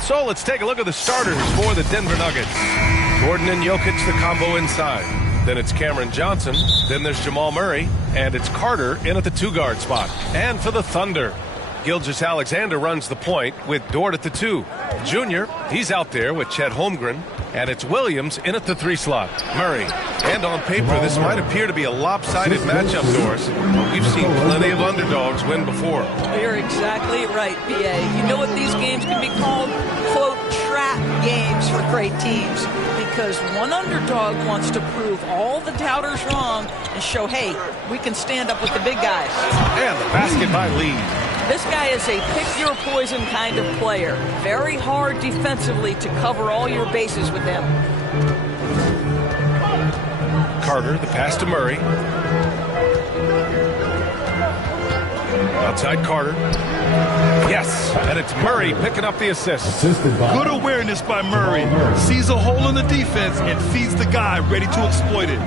So let's take a look at the starters for the Denver Nuggets. Gordon and Jokic, the combo inside. Then it's Cameron Johnson. Then there's Jamal Murray. And it's Carter in at the two-guard spot. And for the Thunder, Gilgeous-Alexander runs the point with Dort at the 2. Junior, he's out there with Chet Holmgren. And it's Williams in at the 3 slot. Murray. And on paper, this might appear to be a lopsided matchup, Doris. But we've seen plenty of underdogs win before. You're exactly right, B.A. You know what these games can be called? Quote, trap games for great teams. Because one underdog wants to prove all the doubters wrong and show, hey, we can stand up with the big guys. And the basket by Lee. This guy is a pick-your-poison kind of player. Very hard defensively to cover all your bases with him. Carter, the pass to Murray. Outside Carter. Yes, and it's Murray picking up the assist. Good awareness by Murray. Sees a hole in the defense and feeds the guy ready to exploit it.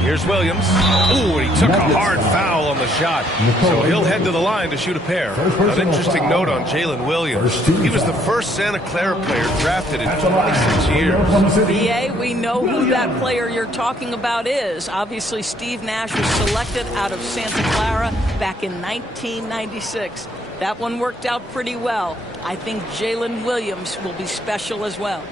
Here's Williams. Ooh, he took a hard foul on the shot. So he'll head to the line to shoot a pair. An interesting note on Jalen Williams. He was the first Santa Clara player drafted in 26 years. B.A., we know who that player you're talking about is. Obviously, Steve Nash was selected out of Santa Clara back in 1996. That one worked out pretty well. I think Jalen Williams will be special as well.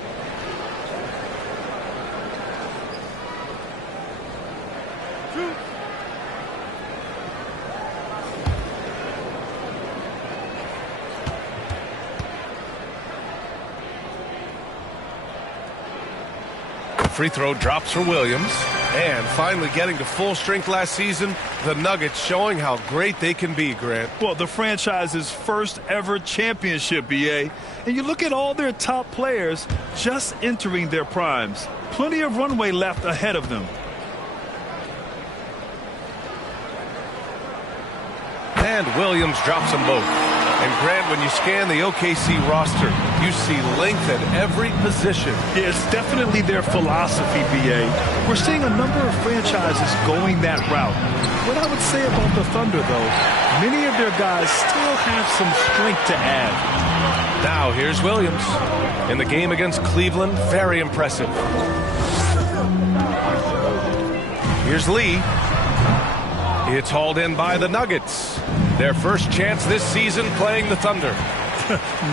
Free throw drops for Williams. And finally getting to full strength last season, the Nuggets showing how great they can be, Grant. Well, the franchise's first ever championship, B.A. And you look at all their top players just entering their primes. Plenty of runway left ahead of them. And Williams drops them both. And Grant, when you scan the OKC roster, you see length at every position. Yeah, it's definitely their philosophy, B.A. We're seeing a number of franchises going that route. What I would say about the Thunder, though, many of their guys still have some strength to add. Now here's Williams. In the game against Cleveland, very impressive. Here's Lee. It's hauled in by the Nuggets. Their first chance this season playing the Thunder.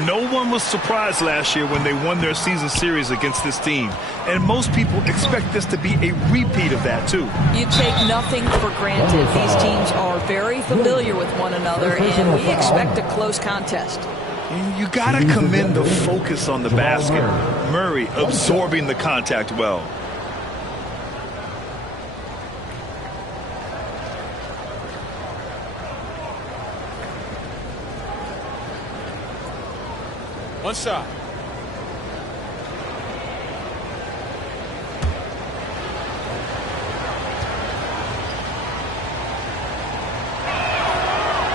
No one was surprised last year when they won their season series against this team. And most people expect this to be a repeat of that, too. You take nothing for granted. These teams are very familiar with one another, and we expect a close contest. And you got to commend the focus on the basket. Murray absorbing the contact well. One shot.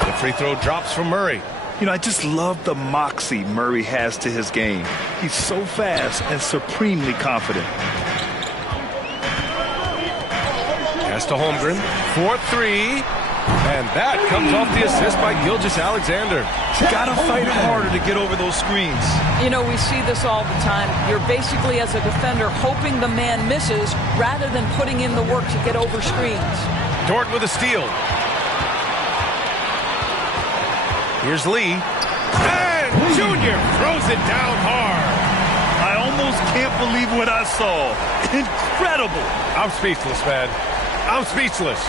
The free throw drops from Murray. You know, I just love the moxie Murray has to his game. He's so fast and supremely confident. Pass to Holmgren. 4-3. And that comes off the assist by Gilgeous-Alexander. Gotta fight harder to get over those screens. You know, we see this all the time. You're basically, as a defender, hoping the man misses rather than putting in the work to get over screens. Dort with a steal. Here's Lee. And Junior throws it down hard. I almost can't believe what I saw. Incredible. I'm speechless, man. I'm speechless.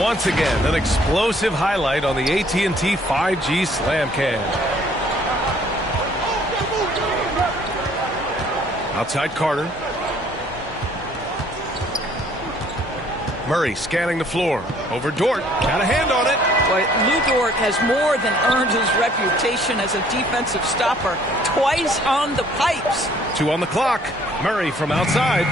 Once again, an explosive highlight on the AT&T 5G Slam Cam. Outside Carter. Murray scanning the floor. Over Dort. Got a hand on it. Boy, Lou Dort has more than earned his reputation as a defensive stopper. Twice on the pipes. 2 on the clock. Murray from outside.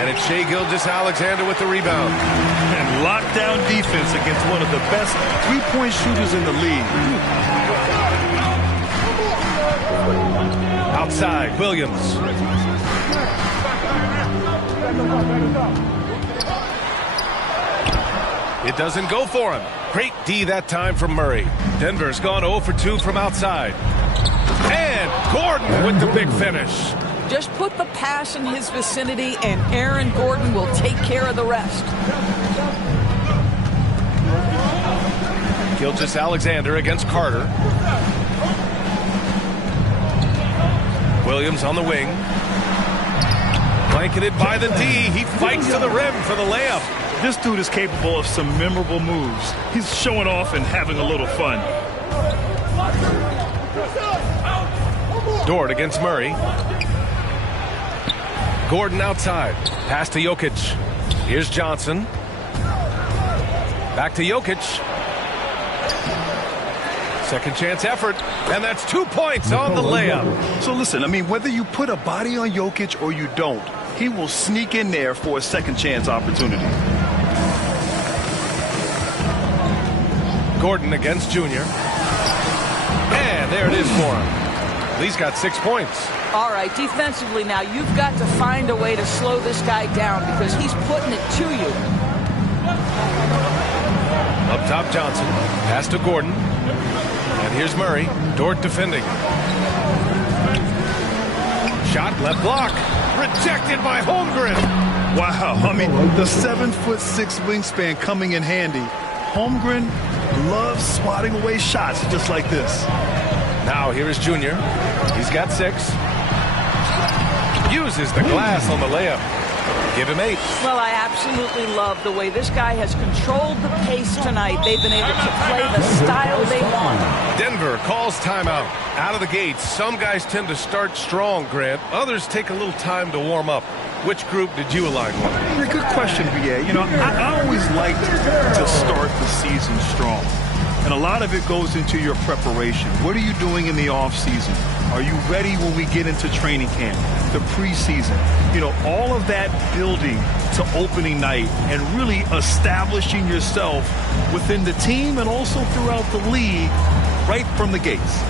And it's Shai Gilgeous-Alexander with the rebound. And lockdown defense against one of the best three-point shooters in the league. Outside, Williams. It doesn't go for him. Great D that time from Murray. Denver's gone 0 for 2 from outside. And Gordon with the big finish. Just put the pass in his vicinity, and Aaron Gordon will take care of the rest. Gilgeous-Alexander against Carter. Williams on the wing. Blanketed by the D. He fights to the rim for the layup. This dude is capable of some memorable moves. He's showing off and having a little fun. Dort against Murray. Gordon outside. Pass to Jokic. Here's Johnson. Back to Jokic. Second chance effort. And that's 2 points on the layup. So listen, I mean, whether you put a body on Jokic or you don't, he will sneak in there for a second chance opportunity. Gordon against Junior. And there it is for him. He's got 6 points. All right, defensively now, you've got to find a way to slow this guy down because he's putting it to you. Up top, Johnson. Pass to Gordon. And here's Murray. Dort defending. Shot left block. Rejected by Holmgren. Wow, I mean, the 7'6" wingspan coming in handy. Holmgren loves swatting away shots just like this. Now here is Junior. He's got 6. Uses the glass on the layup. Give him 8. Well, I absolutely love the way this guy has controlled the pace tonight. They've been able to play the style they want. Denver calls timeout. Out of the gates, some guys tend to start strong, Grant. Others take a little time to warm up. Which group did you align with? Good question, B.A. You know, I always like to start the season strong. And a lot of it goes into your preparation. What are you doing in the offseason? Are you ready when we get into training camp, the preseason? You know, all of that building to opening night and really establishing yourself within the team and also throughout the league right from the gates.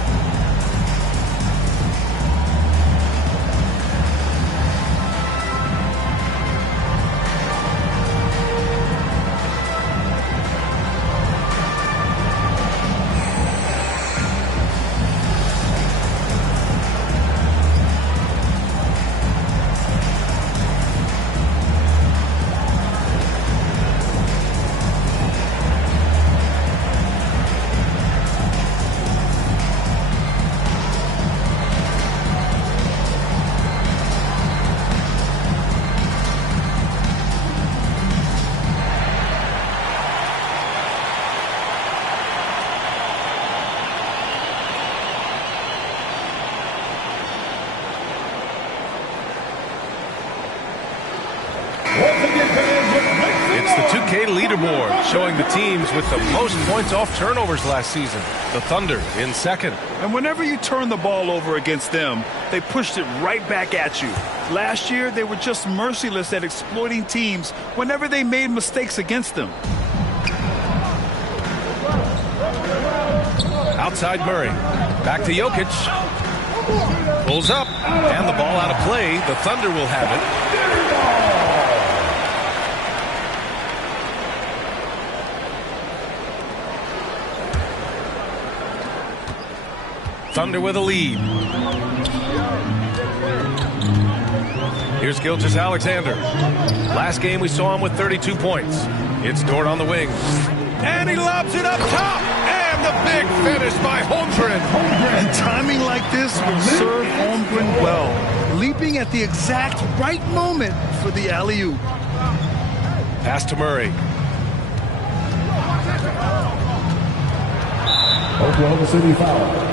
It's the 2K leaderboard showing the teams with the most points off turnovers last season. The Thunder in second. And whenever you turn the ball over against them, they pushed it right back at you. Last year, they were just merciless at exploiting teams whenever they made mistakes against them. Outside Murray. Back to Jokic. Pulls up. And the ball out of play. The Thunder will have it. Thunder with a lead. Here's Gilgeous-Alexander. Last game we saw him with 32 points. It's Dort on the wing. And he lobs it up top. And the big finish by Holmgren. And timing like this will serve Holmgren well. Leaping at the exact right moment for the alley-oop. Pass to Murray. Oklahoma City foul.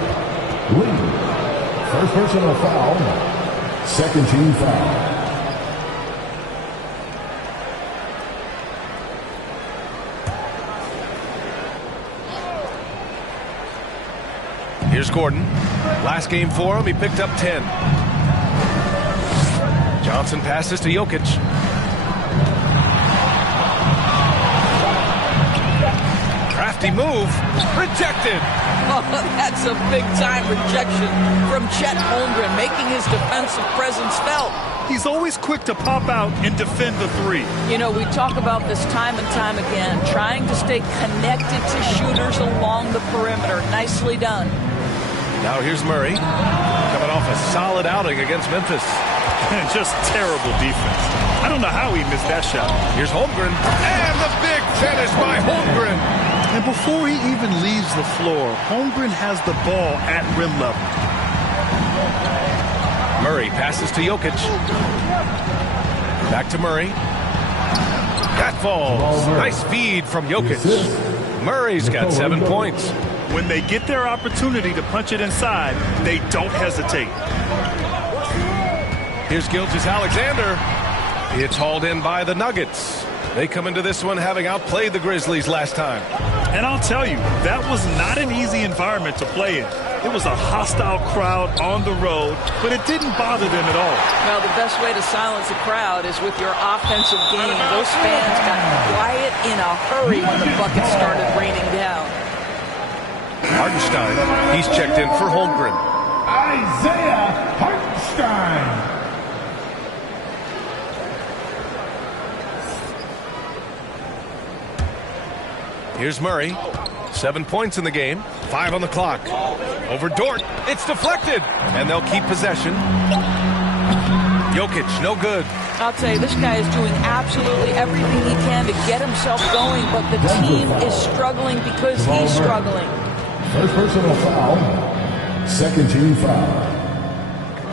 Lee, first personal foul, second team foul. Here's Gordon. Last game for him, he picked up 10. Johnson passes to Jokic. Crafty move. Rejected. Oh, that's a big-time rejection from Chet Holmgren, making his defensive presence felt. He's always quick to pop out and defend the three. You know, we talk about this time and time again, trying to stay connected to shooters along the perimeter. Nicely done. Now here's Murray, coming off a solid outing against Memphis. Just terrible defense. I don't know how he missed that shot. Here's Holmgren, and the big finish by Holmgren. And before he even leaves the floor, Holmgren has the ball at rim level. Murray passes to Jokic. Back to Murray. That falls. Nice feed from Jokic. Murray's got 7 points. When they get their opportunity to punch it inside, they don't hesitate. Here's Gilgeous-Alexander. It's hauled in by the Nuggets. They come into this one having outplayed the Grizzlies last time. And I'll tell you, that was not an easy environment to play in. It was a hostile crowd on the road, but it didn't bother them at all. Well, the best way to silence a crowd is with your offensive game. Those fans got quiet in a hurry when the buckets started raining down. Hartenstein, he's checked in for Holmgren. Isaiah Hartenstein. Here's Murray. 7 points in the game. 5 on the clock. Over Dort. It's deflected. And they'll keep possession. Jokic, no good. I'll tell you, this guy is doing absolutely everything he can to get himself going, but the team is struggling because he's struggling. First personal foul. Second team foul.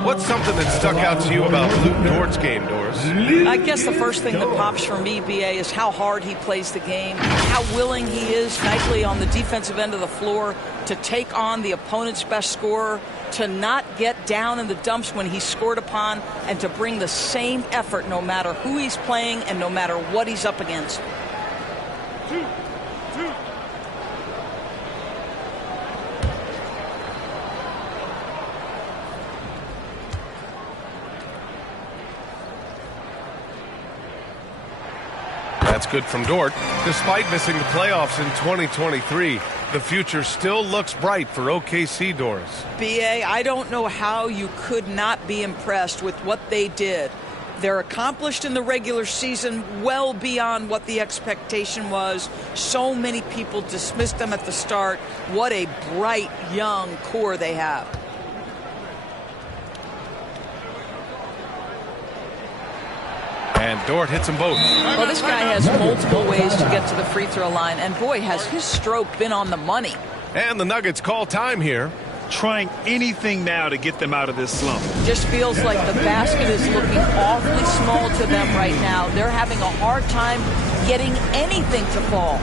What's something that stuck out to you about Luke Dort's game, Doris? I guess the first thing that pops for me, BA, is how hard he plays the game, how willing he is nightly on the defensive end of the floor to take on the opponent's best scorer, to not get down in the dumps when he's scored upon, and to bring the same effort no matter who he's playing and no matter what he's up against. That's good from Dort. Despite missing the playoffs in 2023, the future still looks bright for OKC, Doris. BA, I don't know how you could not be impressed with what they did. They're accomplished in the regular season well beyond what the expectation was. So many people dismissed them at the start. What a bright, young core they have. And Dort hits them both. Well, this guy has multiple ways to get to the free throw line, and boy, has his stroke been on the money. And the Nuggets call time here. Trying anything now to get them out of this slump. Just feels like the basket is looking awfully small to them right now. They're having a hard time getting anything to fall.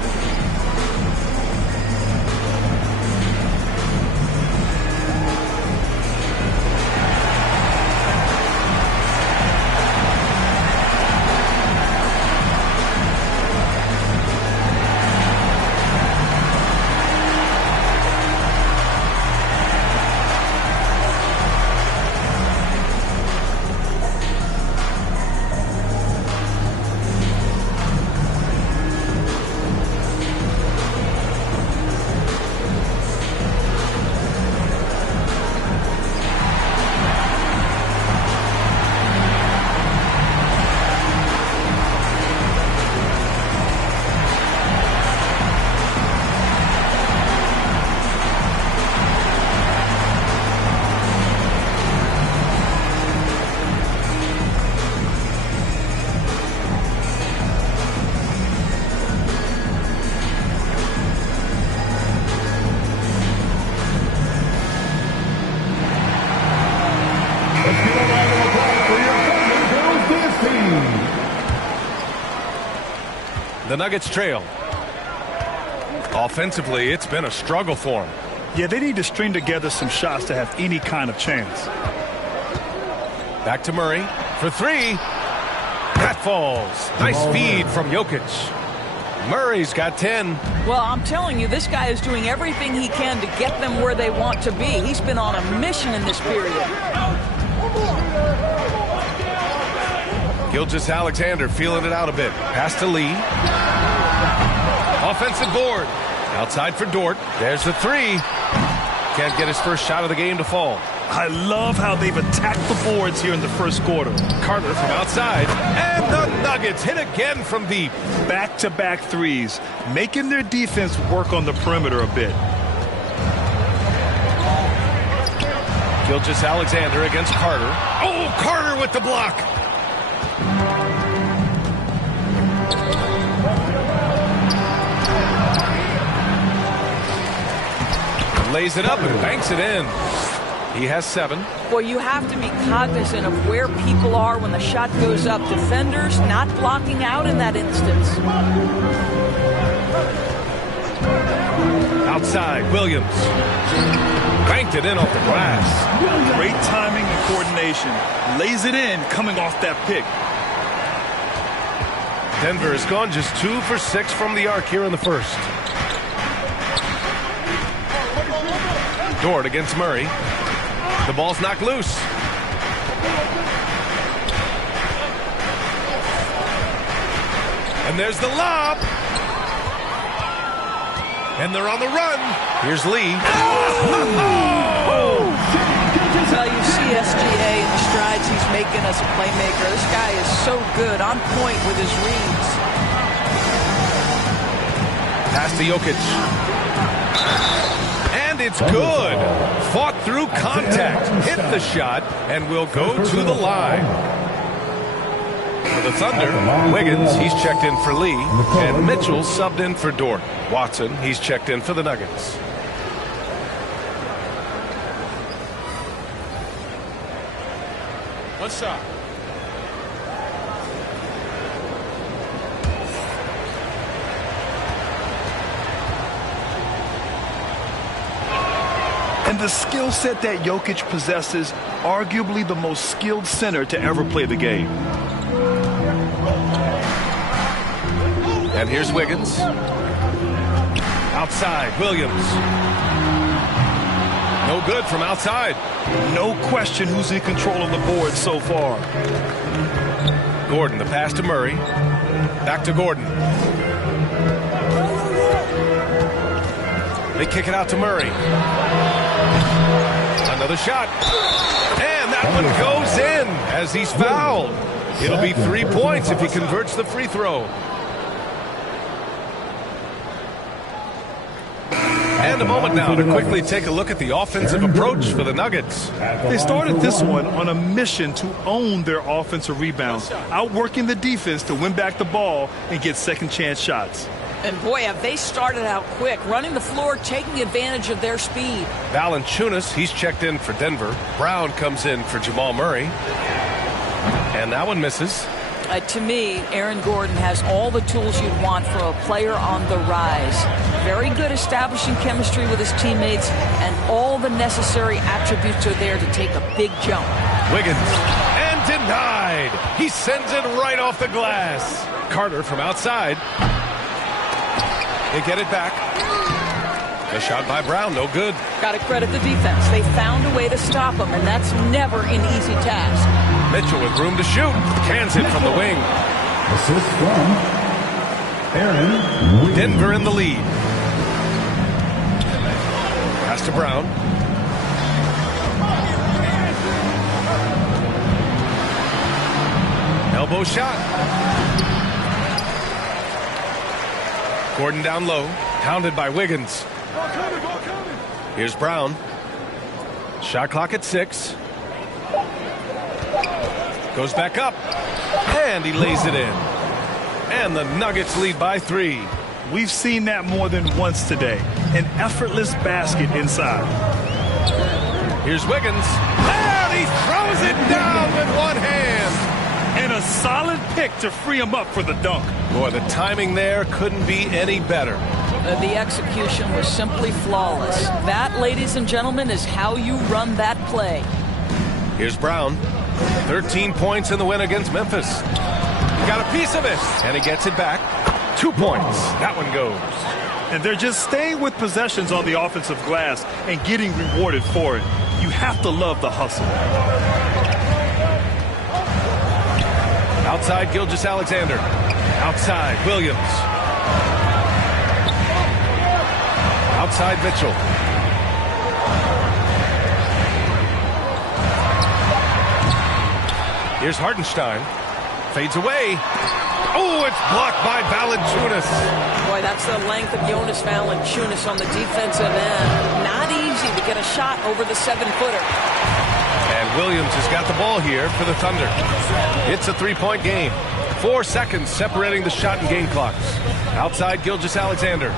The Nuggets trail. Offensively, it's been a struggle for them. Yeah, they need to string together some shots to have any kind of chance. Back to Murray for three. That falls. Nice feed from Jokic. Murray's got 10. Well, I'm telling you, this guy is doing everything he can to get them where they want to be. He's been on a mission in this period. Gilgeous-Alexander feeling it out a bit. Pass to Lee. Offensive board. Outside for Dort. There's the three. Can't get his first shot of the game to fall. I love how they've attacked the boards here in the first quarter. Carter from outside. And the Nuggets hit again from deep. Back-to-back threes, making their defense work on the perimeter a bit. Gilgeous-Alexander against Carter. Oh, Carter with the block. Lays it up and banks it in. He has 7. Well, you have to be cognizant of where people are when the shot goes up. Defenders not blocking out in that instance. Outside, Williams. Banked it in off the glass. Great timing and coordination. Lays it in coming off that pick. Denver has gone just 2 for 6 from the arc here in the first. Dort against Murray. The ball's knocked loose. And there's the lob. And they're on the run. Here's Lee. Well, you see SGA and the strides he's making as a playmaker. This guy is so good, on point with his reads. Pass to Jokic. And it's good. Fought through contact. Hit the shot and will go to the line. For the Thunder, Wiggins, he's checked in for Lee. And Mitchell subbed in for Dort. Watson, he's checked in for the Nuggets. What's up? And the skill set that Jokic possesses, arguably the most skilled center to ever play the game. And here's Wiggins. Outside, Williams. No good from outside. No question who's in control of the board so far. Gordon, the pass to Murray. Back to Gordon. They kick it out to Murray. Another shot. And that one goes in as he's fouled. It'll be 3 points if he converts the free throw. And a moment now to quickly take a look at the offensive approach for the Nuggets. They started this one on a mission to own their offensive rebounds, outworking the defense to win back the ball and get second chance shots. And boy, have they started out quick, running the floor, taking advantage of their speed. Valanciunas, he's checked in for Denver. Brown comes in for Jamal Murray. And that one misses. To me, Aaron Gordon has all the tools you'd want for a player on the rise. Very good establishing chemistry with his teammates, and all the necessary attributes are there to take a big jump. Wiggins, and denied. He sends it right off the glass. Carter from outside. They get it back. A shot by Brown, no good. Got to credit the defense. They found a way to stop him, and that's never an easy task. Mitchell with room to shoot. Cans it from the wing. Assist from Aaron Wiggins. Denver in the lead. Pass to Brown. Elbow shot. Gordon down low. Pounded by Wiggins. Here's Brown. Shot clock at 6. Goes back up. And he lays it in. And the Nuggets lead by 3. We've seen that more than once today. An effortless basket inside. Here's Wiggins. And he throws it down with one hand. And a solid pick to free him up for the dunk. Boy, the timing there couldn't be any better. The execution was simply flawless. That, ladies and gentlemen, is how you run that play. Here's Brown. 13 points in the win against Memphis. He got a piece of it, and he gets it back. 2 points. That one goes. And they're just staying with possessions on the offensive glass and getting rewarded for it. You have to love the hustle. Outside, Gilgeous-Alexander. Outside, Williams. Outside, Mitchell. Here's Hartenstein. Fades away. Oh, it's blocked by Valanciunas. Boy, that's the length of Jonas Valanciunas on the defensive end. Not easy to get a shot over the 7-footer. And Williams has got the ball here for the Thunder. It's a three-point game. 4 seconds separating the shot and game clocks. Outside Gilgeous-Alexander.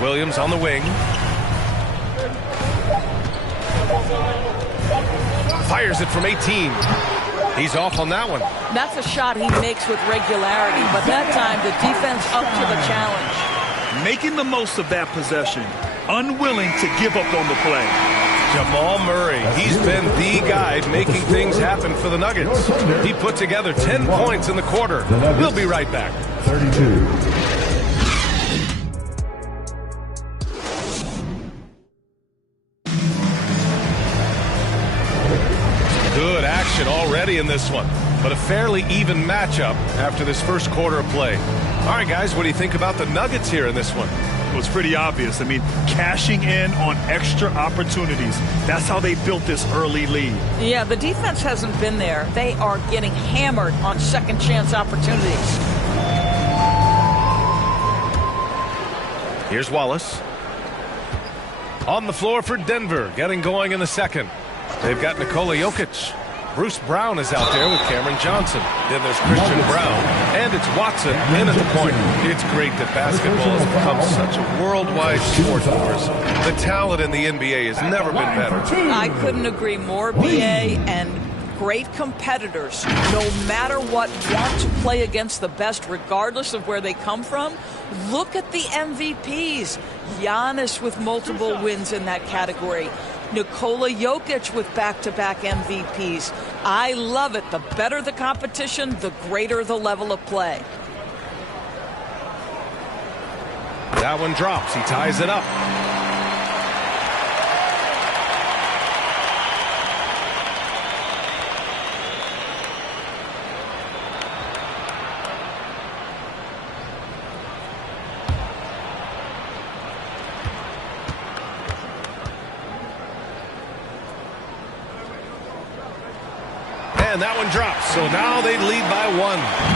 Williams on the wing. Fires it from 18. He's off on that one. That's a shot he makes with regularity, but that time the defense up to the challenge. Making the most of that possession. Unwilling to give up on the play. Jamal Murray, he's been the guy making things happen for the Nuggets. He put together 10 points in the quarter. We'll be right back. 32. Good action already in this one, but a fairly even matchup after this first quarter of play. All right, guys, what do you think about the Nuggets here in this one? It was pretty obvious. I mean, cashing in on extra opportunities. That's how they built this early lead. Yeah, the defense hasn't been there. They are getting hammered on second chance opportunities. Here's Wallace. On the floor for Denver, getting going in the second. They've got Nikola Jokic. Bruce Brown is out there with Cameron Johnson. Then there's Christian Brown. And it's Watson in at the point. It's great that basketball has become such a worldwide sport for us. The talent in the NBA has never been better. I couldn't agree more, BA, and great competitors, no matter what, want to play against the best regardless of where they come from. Look at the MVPs. Giannis with multiple wins in that category. Nikola Jokic with back-to-back MVPs. I love it. The better the competition, the greater the level of play. That one drops. He ties it up. And that one drops. So now they lead by 1.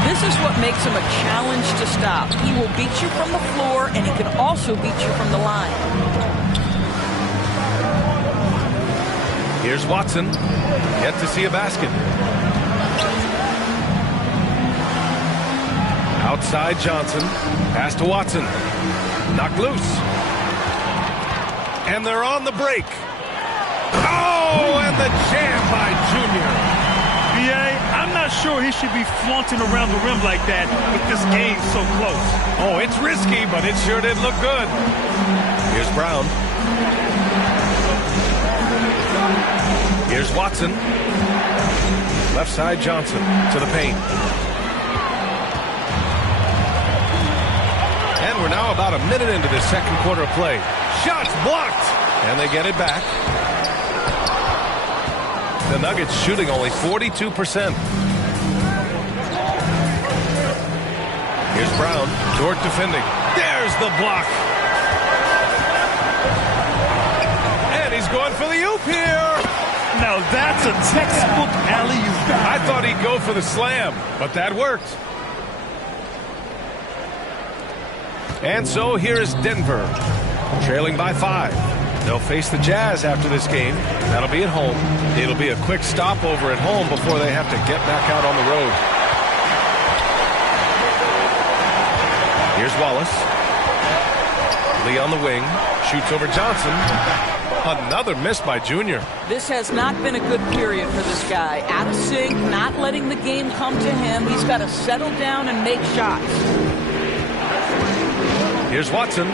This is what makes him a challenge to stop. He will beat you from the floor, and he can also beat you from the line. Here's Watson. Yet to see a basket. Outside Johnson. Pass to Watson. Knocked loose. And they're on the break. Oh, and the jam by Junior. I'm not sure he should be flaunting around the rim like that with this game so close. Oh, it's risky, but it sure did look good. Here's Brown. Here's Watson. Left side Johnson to the paint. And we're now about a minute into this second quarter of play. Shots blocked, and they get it back. The Nuggets shooting only 42%. Here's Brown. Dort defending. There's the block. And he's going for the oop here. Now that's a textbook alley-oop. I thought he'd go for the slam, but that worked. And so here is Denver, trailing by 5. They'll face the Jazz after this game. That'll be at home. It'll be a quick stopover at home before they have to get back out on the road. Here's Wallace. Lee on the wing. Shoots over Johnson. Another miss by Junior. This has not been a good period for this guy. Out of sync, not letting the game come to him. He's got to settle down and make shots. Here's Watson.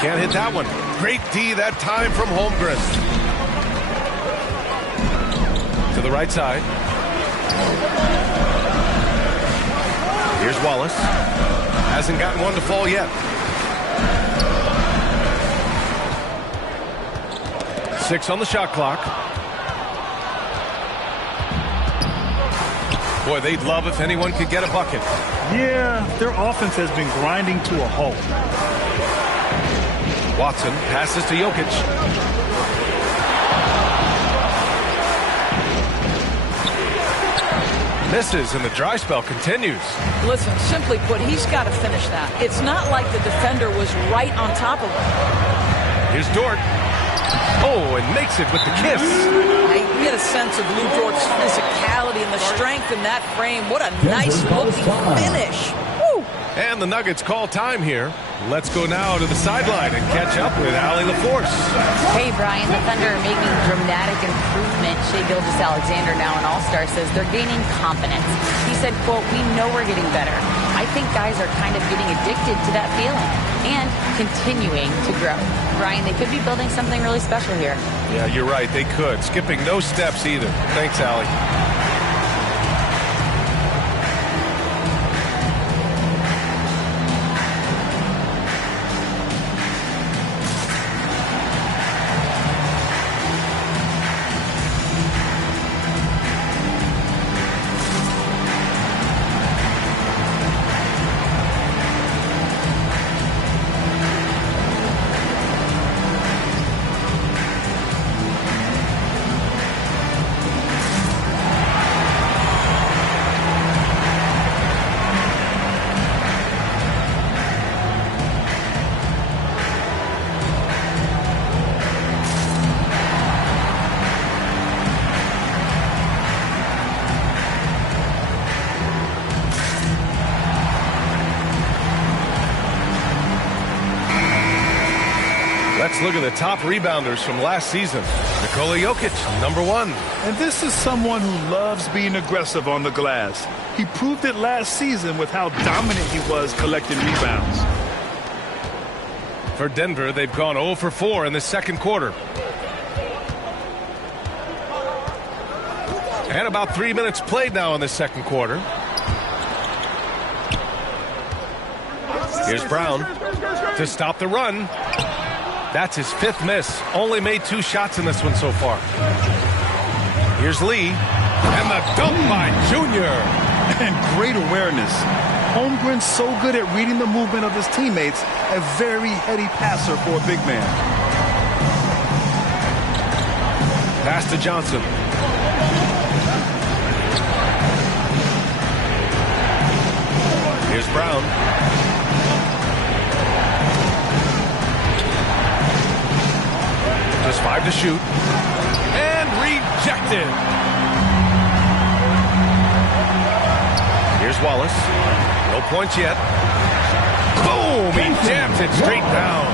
Can't hit that one. Great D that time from Holmgren. To the right side. Here's Wallace. Hasn't gotten one to fall yet. 6 on the shot clock. Boy, they'd love if anyone could get a bucket. Yeah, their offense has been grinding to a halt. Watson passes to Jokic. Misses, and the dry spell continues. Listen, simply put, he's got to finish that. It's not like the defender was right on top of him. Here's Dort. Oh, and makes it with the kiss. I get a sense of Lou Dort's physicality and the strength in that frame. What a nice-looking finish. Woo! And the Nuggets call time here. Let's go now to the sideline and catch up with Allie LaForce. Hey, Brian, the Thunder are making dramatic improvement. Shai Gilgeous-Alexander, now an All-Star, says they're gaining confidence. He said, quote, "We know we're getting better. I think guys are kind of getting addicted to that feeling and continuing to grow." Brian, they could be building something really special here. Yeah, you're right. They could. Skipping no steps either. Thanks, Allie. Let's look at the top rebounders from last season. Nikola Jokic, #1. And this is someone who loves being aggressive on the glass. He proved it last season with how dominant he was collecting rebounds. For Denver, they've gone 0 for 4 in the second quarter. And about 3 minutes played now in the second quarter. Here's Brown to stop the run. That's his 5th miss. Only made 2 shots in this one so far. Here's Lee. And the dunk by Junior. And great awareness. Holmgren's so good at reading the movement of his teammates. A very heady passer for a big man. Pass to Johnson. Here's Brown. Just 5 to shoot. And rejected. Here's Wallace. No points yet. Boom! He jams it straight down.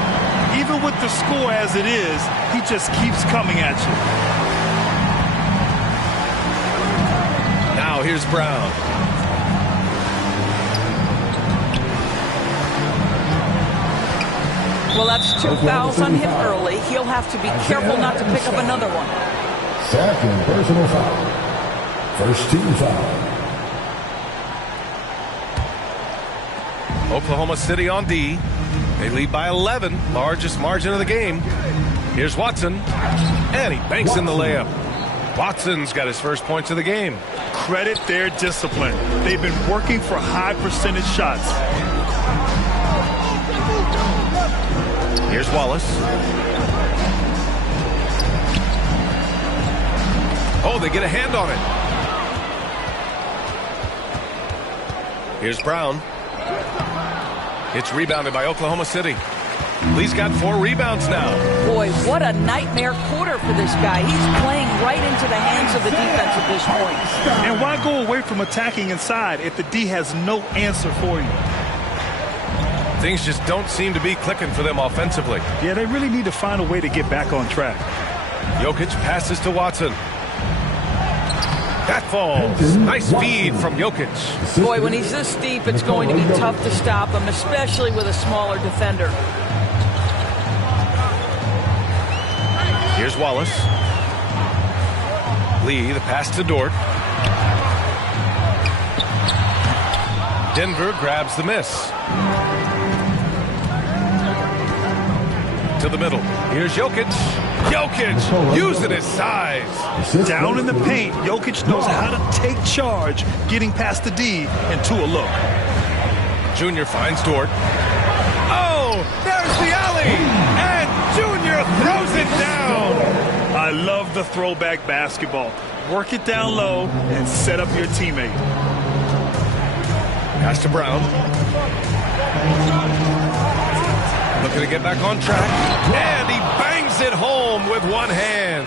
Even with the score as it is, he just keeps coming at you. Now here's Brown. Well, that's 2 fouls on him early. He'll have to be careful not to pick up another one. Second personal foul. First team foul. Oklahoma City on D. They lead by 11, largest margin of the game. Here's Watson, and he banks in the layup. Watson's got his first points of the game. Credit their discipline. They've been working for high percentage shots. Here's Wallace. Oh, they get a hand on it. Here's Brown. It's rebounded by Oklahoma City. Lee's got 4 rebounds now. Boy, what a nightmare quarter for this guy. He's playing right into the hands of the defense at this point. And why go away from attacking inside if the D has no answer for you? Things just don't seem to be clicking for them offensively. Yeah, they really need to find a way to get back on track. Jokic passes to Watson. That falls. Nice feed from Jokic. Boy, when he's this deep, it's going to be tough to stop him, especially with a smaller defender. Here's Wallace. Lee, the pass to Dort. Denver grabs the miss. To the middle. Here's Jokic. Jokic using his size. Down in the paint, Jokic knows how to take charge, getting past the D and to a look. Junior finds Dort. Oh, there's the alley. And the throwback basketball. Work it down low and set up your teammate. Pass to Brown. Looking to get back on track. And he bangs it home with one hand.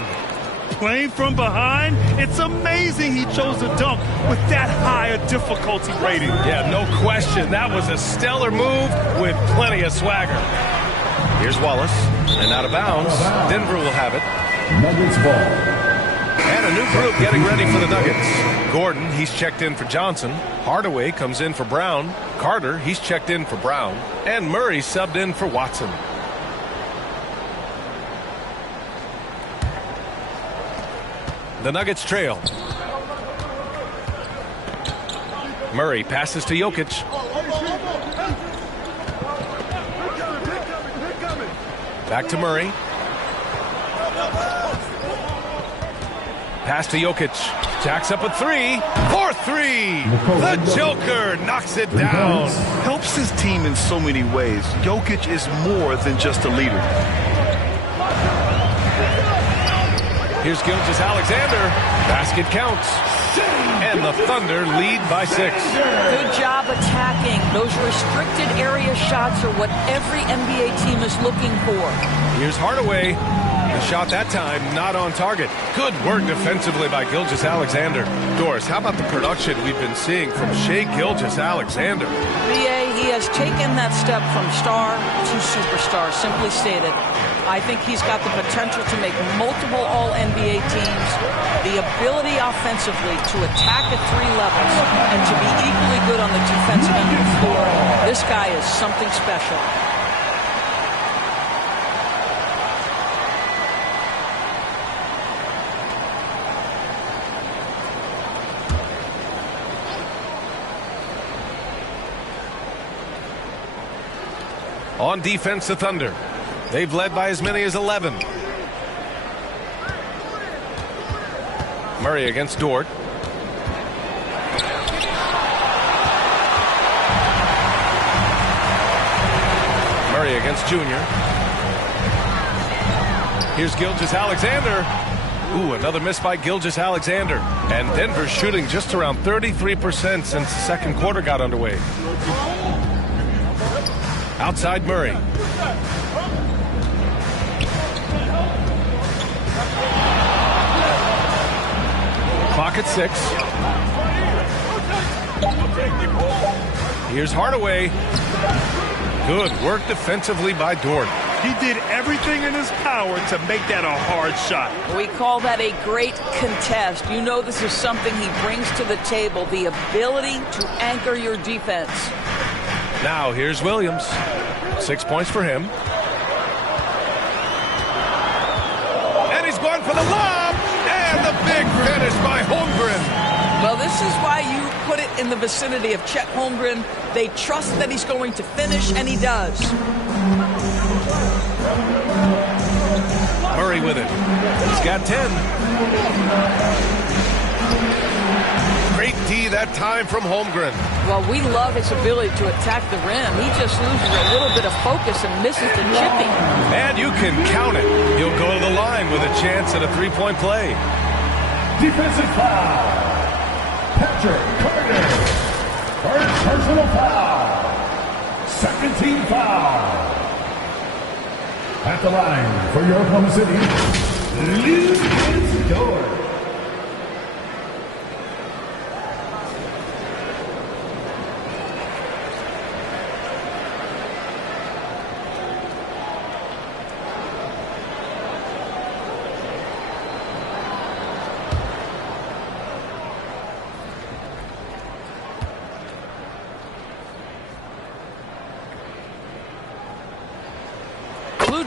Playing from behind, it's amazing he chose to dunk with that high a difficulty rating. Yeah, no question. That was a stellar move with plenty of swagger. Here's Wallace. And out of bounds. Denver will have it. Nuggets ball. And a new group getting ready for the Nuggets. Gordon, he's checked in for Johnson. Hardaway comes in for Brown. Carter, he's checked in for Brown. And Murray subbed in for Watson. The Nuggets trail. Murray passes to Jokic. Back to Murray. Pass to Jokic. Jacks up a three. 4-3. The Joker knocks it down. Helps his team in so many ways. Jokic is more than just a leader. Here's Gilgeous-Alexander. Basket counts. And the Thunder lead by 6. Good job attacking. Those restricted area shots are what every NBA team is looking for. Here's Hardaway. The shot that time not on target. Good work defensively by Gilgeous-Alexander. Doris, how about the production we've been seeing from Shai Gilgeous-Alexander? BA, he has taken that step from star to superstar, simply stated. I think he's got the potential to make multiple All-NBA teams, the ability offensively to attack at 3 levels, and to be equally good on the defensive end of the floor. This guy is something special. On defense, the Thunder. They've led by as many as 11. Murray against Dort. Murray against Junior. Here's Gilgeous-Alexander. Ooh, another miss by Gilgeous-Alexander. And Denver's shooting just around 33% since the second quarter got underway. Outside Murray. Clock at 6. Here's Hardaway. Good work defensively by Dort. He did everything in his power to make that a hard shot. We call that a great contest. You know this is something he brings to the table, the ability to anchor your defense. Now here's Williams. 6 points for him. And he's going for the lob. And the big finish by Holmgren. Well, this is why you put it in the vicinity of Chet Holmgren. They trust that he's going to finish, and he does. Murray with it. He's got 10. Great D that time from Holmgren. Well, we love his ability to attack the rim. He just loses a little bit of focus and misses the chipping. And you can count it. He'll go to the line with a chance at a three-point play. Defensive foul. Patrick Carter. First personal foul. Second team foul. At the line for your Oklahoma City, Lucas Dort.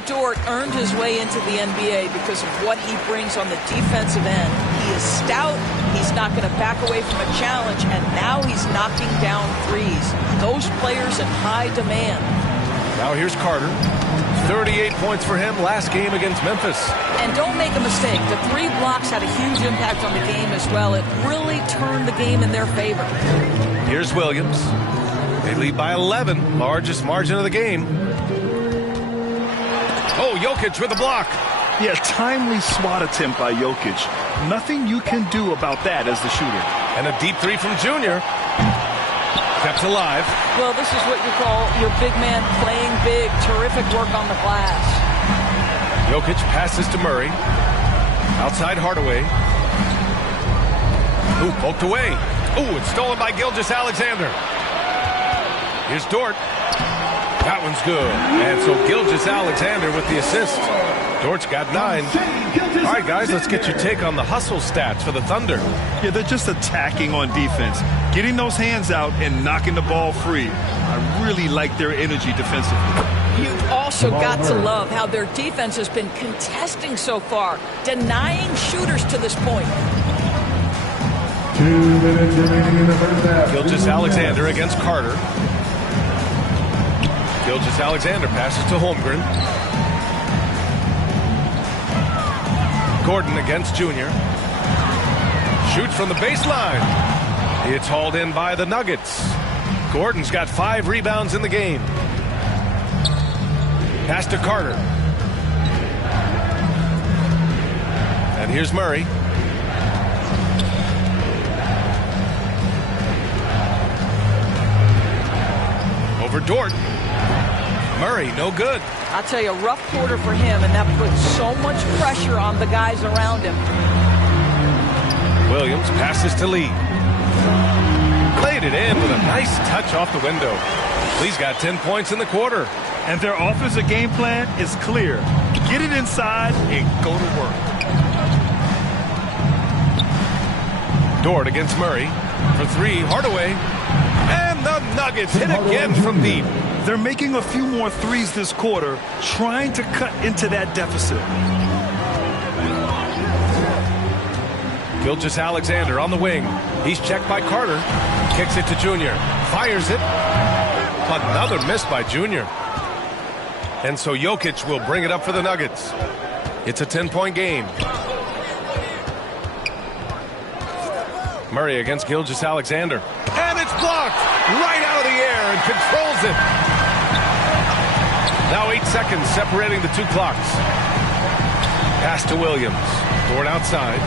Dort earned his way into the NBA because of what he brings on the defensive end. He is stout, he's not going to back away from a challenge, and now he's knocking down threes. Those players in high demand. Now here's Carter. 38 points for him last game against Memphis. And don't make a mistake, the 3 blocks had a huge impact on the game as well. It really turned the game in their favor. Here's Williams. They lead by 11, largest margin of the game. Oh, Jokic with a block. Yeah, timely swat attempt by Jokic. Nothing you can do about that as the shooter. And a deep three from Junior. Kept alive. Well, this is what you call your big man playing big. Terrific work on the glass. Jokic passes to Murray. Outside Hardaway. Ooh, poked away. Ooh, it's stolen by Gilgeous-Alexander. Here's Dort. That one's good. And so Gilgeous-Alexander with the assist. Dort's got 9. All right, guys, let's get your take on the hustle stats for the Thunder. Yeah, they're just attacking on defense. Getting those hands out and knocking the ball free. I really like their energy defensively. You've also got to love how their defense has been contesting so far, denying shooters to this point. 2 minutes remaining in the first half. Gilgeous-Alexander against Carter. Gilgeous-Alexander passes to Holmgren. Gordon against Junior. Shoots from the baseline. It's hauled in by the Nuggets. Gordon's got 5 rebounds in the game. Pass to Carter. And here's Murray. Over Dort. Murray, no good. I'll tell you, a rough quarter for him, and that puts so much pressure on the guys around him. Williams passes to Lee. Played it in with a nice touch off the window. Lee's got 10 points in the quarter. And their offensive game plan is clear. Get it inside and go to work. Dort against Murray. For 3, Hardaway. And the Nuggets hit again from deep. They're making a few more threes this quarter, trying to cut into that deficit. Gilgeous-Alexander on the wing. He's checked by Carter. Kicks it to Junior. Fires it. Another miss by Junior. And so Jokic will bring it up for the Nuggets. It's a 10-point game. Murray against Gilgeous-Alexander. And it's blocked right out of the air and controls it. Now 8 seconds separating the 2 clocks. Pass to Williams. Dort outside.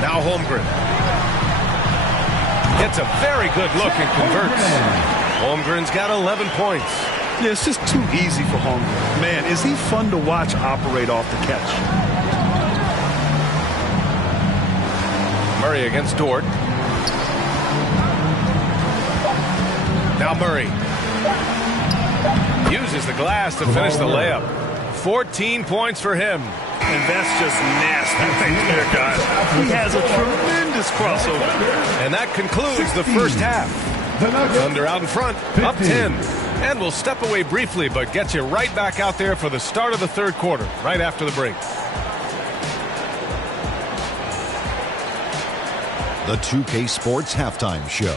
Now Holmgren. Gets a very good look and converts. Holmgren's got 11 points. Yeah, it's just too easy for Holmgren. Man, is he fun to watch operate off the catch. Murray against Dort. Now Murray uses the glass to finish the layup. 14 points for him. And that's just nasty right there, guys. He has a tremendous crossover. And that concludes the first half. Thunder out in front, up 10. And we'll step away briefly, but get you right back out there for the start of the third quarter, right after the break. The 2K Sports Halftime Show.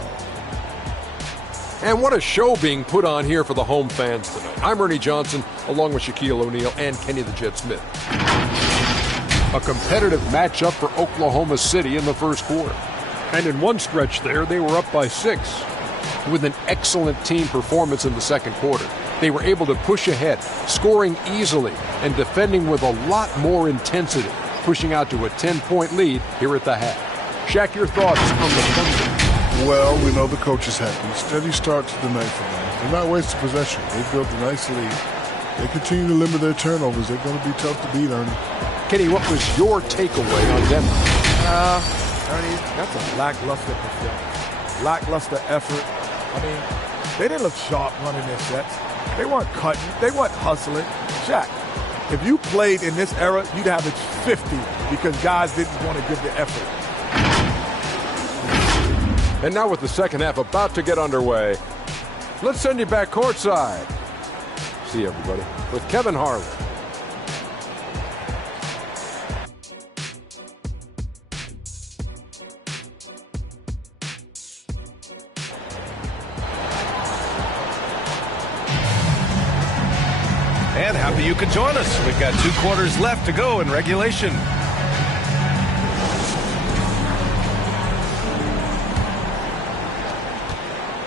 And what a show being put on here for the home fans tonight. I'm Ernie Johnson, along with Shaquille O'Neal and Kenny the Jet Smith. A competitive matchup for Oklahoma City in the first quarter. And in one stretch there, they were up by 6. With an excellent team performance in the second quarter, they were able to push ahead, scoring easily and defending with a lot more intensity, pushing out to a 10-point lead here at the half. Shaq, your thoughts on the Thunder? Well, we know the coach is happy. Steady start to the night for them. They're not wasting possession. They've built a nice lead. They continue to limit their turnovers. They're going to be tough to beat, Ernie. Kenny, what was your takeaway on Denver? Ernie, that's a lackluster performance. Lackluster effort. I mean, they didn't look sharp running their sets. They weren't cutting. They weren't hustling. Shaq, if you played in this era, you'd average 50 because guys didn't want to give the effort. And now with the second half about to get underway, let's send you back courtside. See you, everybody, with Kevin Harlan. And happy you could join us. We've got 2 quarters left to go in regulation.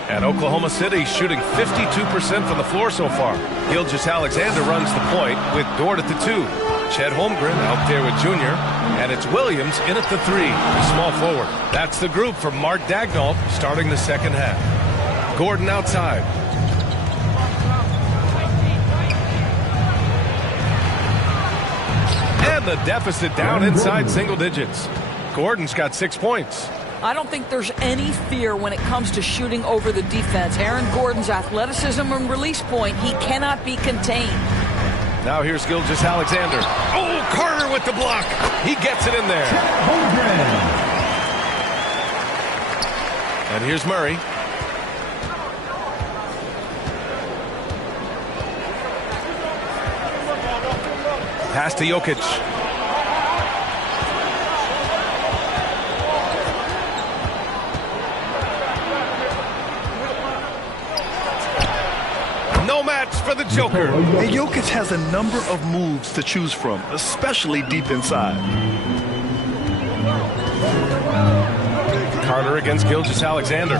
And Oklahoma City shooting 52% from the floor so far. Gilgeous-Alexander runs the point with Dort at the 2. Chet Holmgren out there with Junior. And it's Williams in at the 3, the small forward. That's the group from Mark Daigneault starting the second half. Gordon outside. And the deficit down inside single digits. Gordon's got 6 points. I don't think there's any fear when it comes to shooting over the defense. Aaron Gordon's athleticism and release point, he cannot be contained. Now here's Gilgeous-Alexander. Oh, Carter with the block. He gets it in there. And here's Murray. Pass to Jokic. No match for the Joker. And Jokic has a number of moves to choose from, especially deep inside. Carter against Gilgeous-Alexander.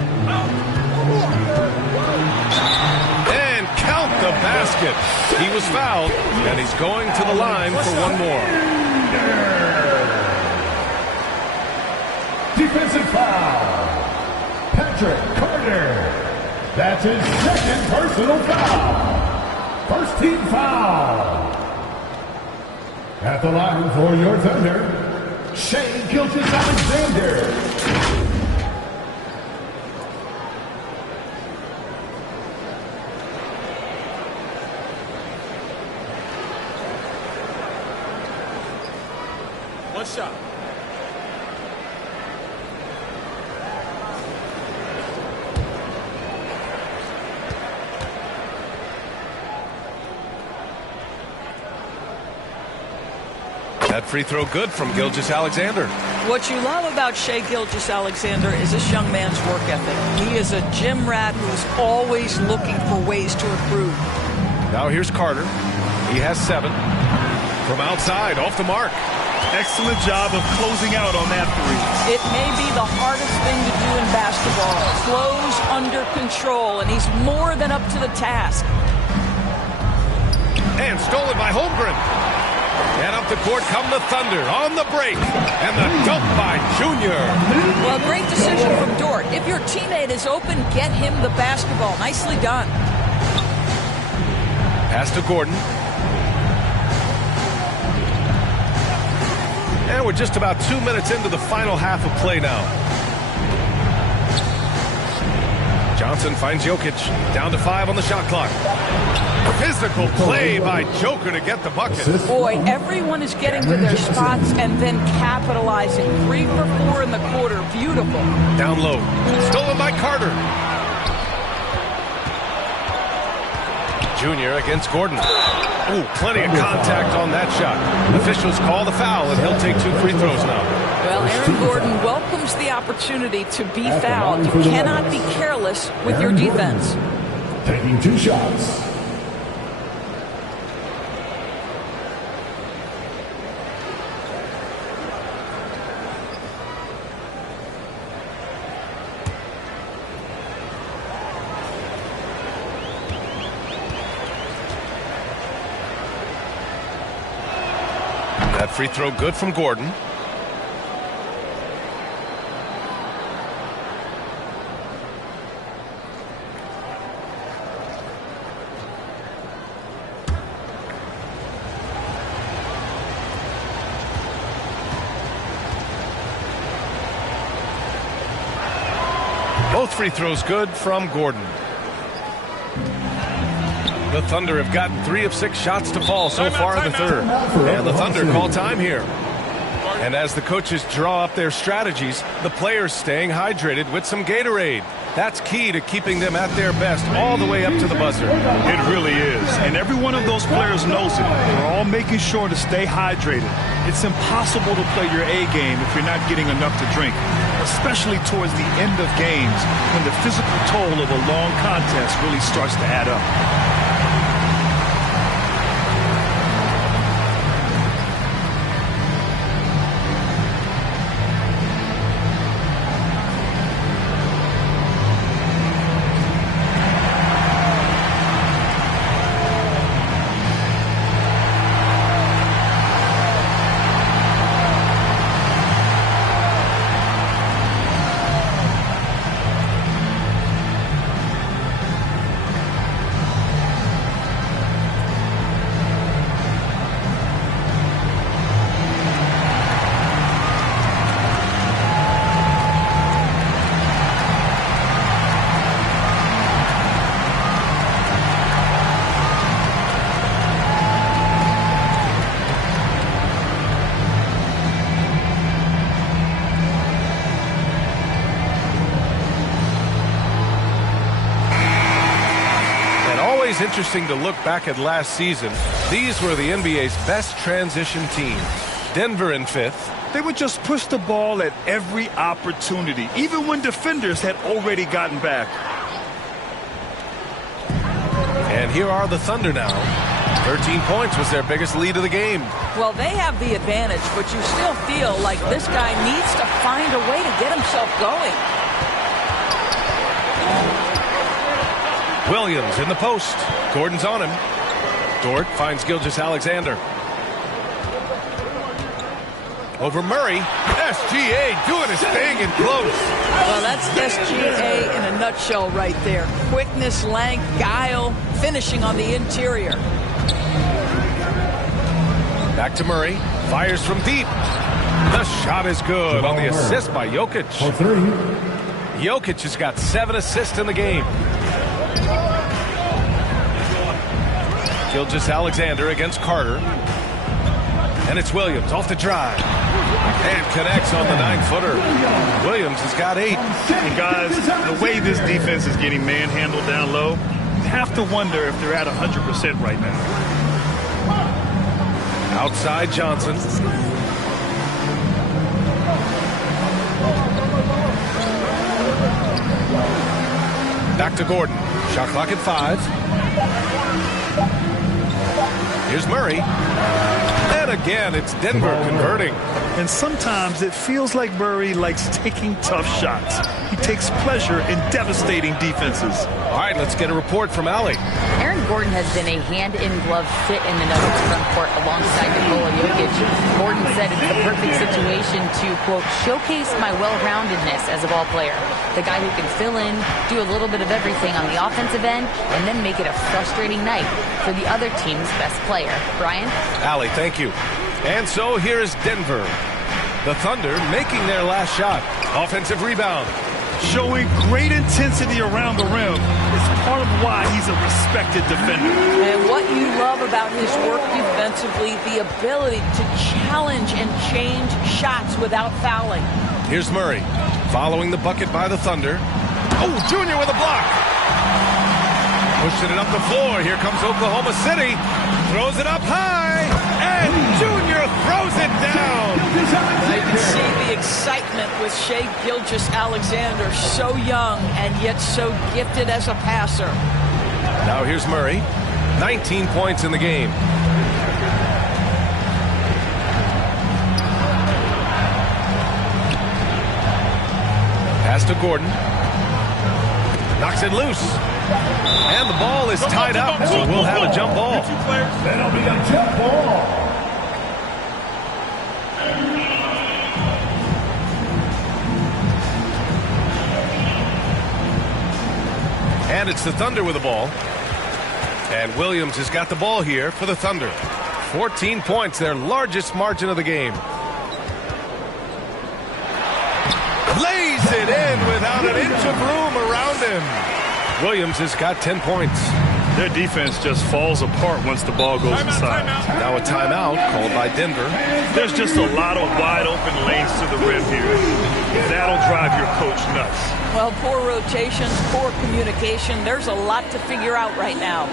And count the basket. He was fouled, and he's going to the line for one more. Defensive foul. Patrick Carter. That's his second personal foul. First team foul. At the line for your Thunder, Shai Gilgeous-Alexander. One shot. That free throw good from Gilgeous-Alexander. What you love about Shai Gilgeous-Alexander is this young man's work ethic. He is a gym rat who's always looking for ways to improve. Now here's Carter. He has 7. From outside, off the mark. Excellent job of closing out on that 3. It may be the hardest thing to do in basketball. Close under control, and he's more than up to the task. And stolen by Holmgren. And up the court come the Thunder on the break. And the dunk by Junior. Well, great decision from Dort. If your teammate is open, get him the basketball. Nicely done. Pass to Gordon. And we're just about 2 minutes into the final half of play now. Johnson finds Jokic. Down to 5 on the shot clock. Physical play by Joker to get the bucket. Boy, everyone is getting to their spots and then capitalizing. 3 for 4 in the quarter. Beautiful. Down low. Stolen by Carter. Junior against Gordon. Ooh, plenty of contact on that shot. Officials call the foul, and he'll take 2 free throws now. Well, Aaron Gordon welcomes the opportunity to be fouled. You cannot be careless with your defense. Taking 2 shots. That free throw good from Gordon. Both free throws good from Gordon. The Thunder have gotten 3 of 6 shots to fall so far in the third. And the Thunder call time here. And as the coaches draw up their strategies, the players staying hydrated with some Gatorade. That's key to keeping them at their best all the way up to the buzzer. It really is. And every one of those players knows it. They're all making sure to stay hydrated. It's impossible to play your A game if you're not getting enough to drink, especially towards the end of games when the physical toll of a long contest really starts to add up. always interesting to look back at last season. These were the NBA's best transition teams. Denver in 5th. They would just push the ball at every opportunity, even when defenders had already gotten back. And here are the Thunder now. 13 points was their biggest lead of the game. Well, they have the advantage, but you still feel like this guy needs to find a way to get himself going. Williams in the post. Gordon's on him. Dort finds Gilgeous-Alexander. Over Murray. SGA doing his thing in close. Well, that's SGA in a nutshell right there. Quickness, length, guile, finishing on the interior. Back to Murray. Fires from deep. The shot is good on the assist by Jokic. Jokic has got 7 assists in the game. Gilgeous-Alexander against Carter. And it's Williams off the drive. And connects on the 9-footer. Williams has got 8. And guys, the way this defense is getting manhandled down low, you have to wonder if they're at 100% right now. Outside Johnson. Back to Gordon. Shot clock at 5. Here's Murray. And again, it's Denver converting. And sometimes it feels like Murray likes taking tough shots. He takes pleasure in devastating defenses. All right, let's get a report from Allie. Aaron Gordon has been a hand-in-glove fit in the Nuggets front court alongside Nikola Jokic. Gordon said it's the perfect situation to, quote, showcase my well-roundedness as a ball player. The guy who can fill in, do a little bit of everything on the offensive end, and then make it a frustrating night for the other team's best player. Brian? Allie, thank you. And so here is Denver. The Thunder making their last shot. Offensive rebound. Showing great intensity around the rim is part of why he's a respected defender. And what you love about his work defensively, the ability to challenge and change shots without fouling. Here's Murray following the bucket by the Thunder. Oh, Junior with a block. Pushing it up the floor. Here comes Oklahoma City. Throws it up high. And Junior throws it down. You can see the excitement with Shai Gilgeous-Alexander. So young and yet so gifted as a passer. Now here's Murray. 19 points in the game. Pass to Gordon. Knocks it loose. And the ball is tied up, so we'll have a jump ball. That'll be a jump ball. And it's the Thunder with the ball. And Williams has got the ball here for the Thunder. 14 points, their largest margin of the game. Lays it in without an inch of room around him. Williams has got 10 points. Their defense just falls apart once the ball goes inside. Now a timeout called by Denver. There's just a lot of wide open lanes to the rim here. That'll drive your coach nuts. Well, poor rotations, poor communication. There's a lot to figure out right now.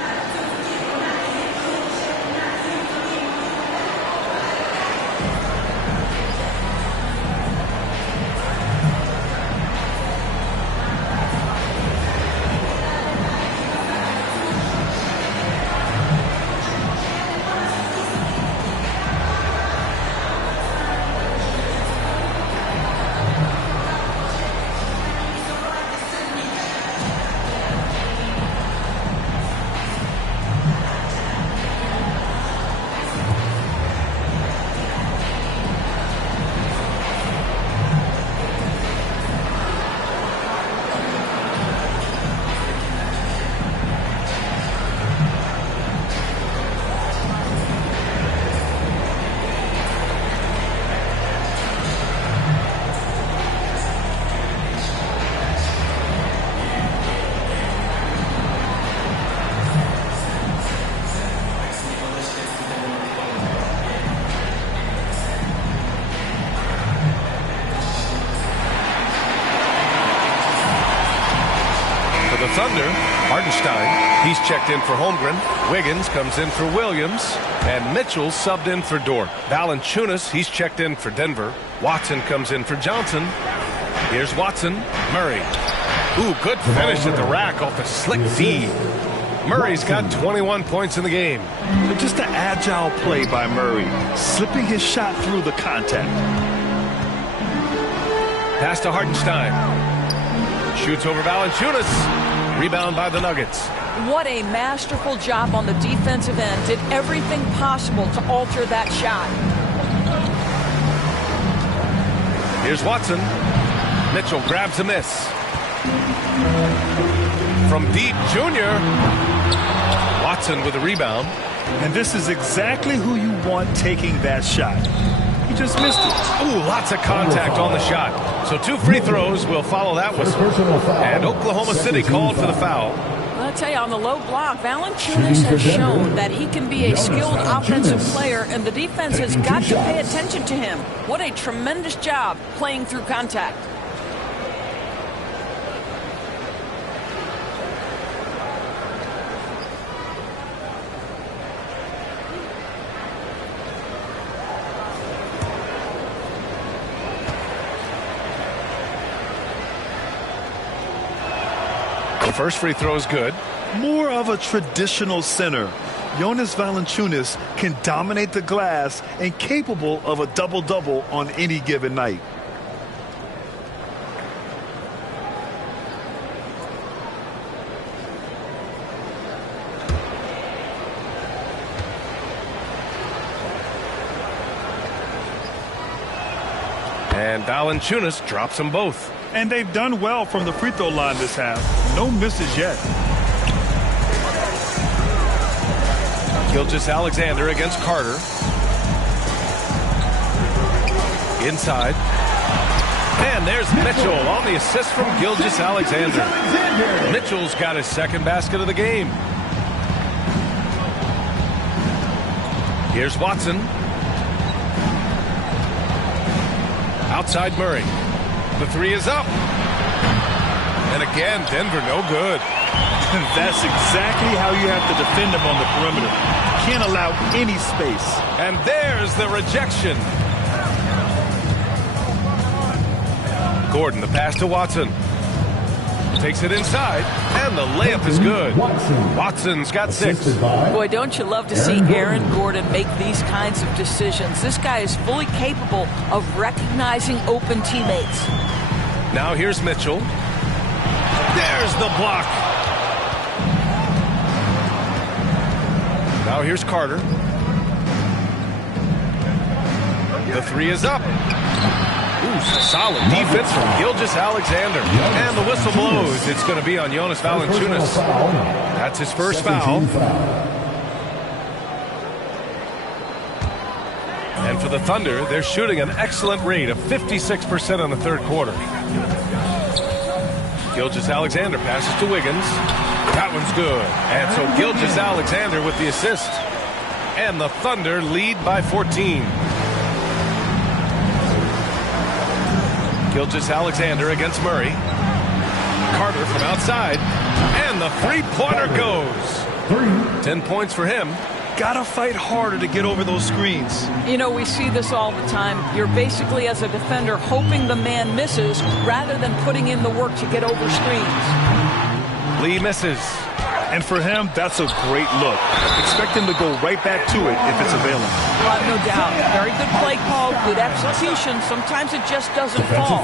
Thunder, Hartenstein. He's checked in for Holmgren. Wiggins comes in for Williams. And Mitchell subbed in for Dort. Valanciunas, he's checked in for Denver. Watson comes in for Johnson. Here's Watson. Murray. Ooh, good finish at the rack off the slick D. Murray's got 21 points in the game. Just an agile play by Murray, slipping his shot through the contact. Pass to Hartenstein. Shoots over Valanciunas. Rebound by the Nuggets. What a masterful job on the defensive end. Did everything possible to alter that shot. Here's Watson. Mitchell grabs a miss. From deep, Junior. Watson with a rebound. And this is exactly who you want taking that shot. He just missed it. Ooh, lots of contact on the shot. So 2 free throws will follow that whistle. And Oklahoma City called for the foul. Well, I'll tell you, on the low block, Valanciunas has shown that he can be a skilled offensive player, and the defense has got to pay attention to him. What a tremendous job playing through contact. The first free throw is good. More of a traditional center. Jonas Valanciunas can dominate the glass and capable of a double-double on any given night. And Valanciunas drops them both. And they've done well from the free throw line this half. No misses yet. Gilgeous-Alexander against Carter. Inside. And there's Mitchell on the assist from Gilgeous-Alexander. Mitchell's got his second basket of the game. Here's Watson. Outside Murray. The three is up. And again, Denver no good. That's exactly how you have to defend him on the perimeter. Can't allow any space. And there's the rejection. Gordon, the pass to Watson. Takes it inside, and the layup is good. Watson's got 6. Boy, don't you love to see Aaron Gordon make these kinds of decisions. This guy is fully capable of recognizing open teammates. Now here's Mitchell. There's the block. Now here's Carter. The three is up. Ooh, solid defense from Gilgeous-Alexander. And the whistle blows. It's going to be on Jonas Valanciunas. That's his first foul. And for the Thunder, they're shooting an excellent rate of 56% in the third quarter. Gilgeous-Alexander passes to Wiggins. That one's good. And so Gilgeous-Alexander with the assist. And the Thunder lead by 14. Gilgeous-Alexander against Murray. Carter from outside. And the three-pointer goes. 10 points for him. Gotta fight harder to get over those screens. You know, we see this all the time. You're basically, as a defender, hoping the man misses rather than putting in the work to get over screens. Lee misses. And for him, that's a great look. Expect him to go right back to it if it's available. Well, no doubt. Very good play call, good execution. Sometimes it just doesn't fall.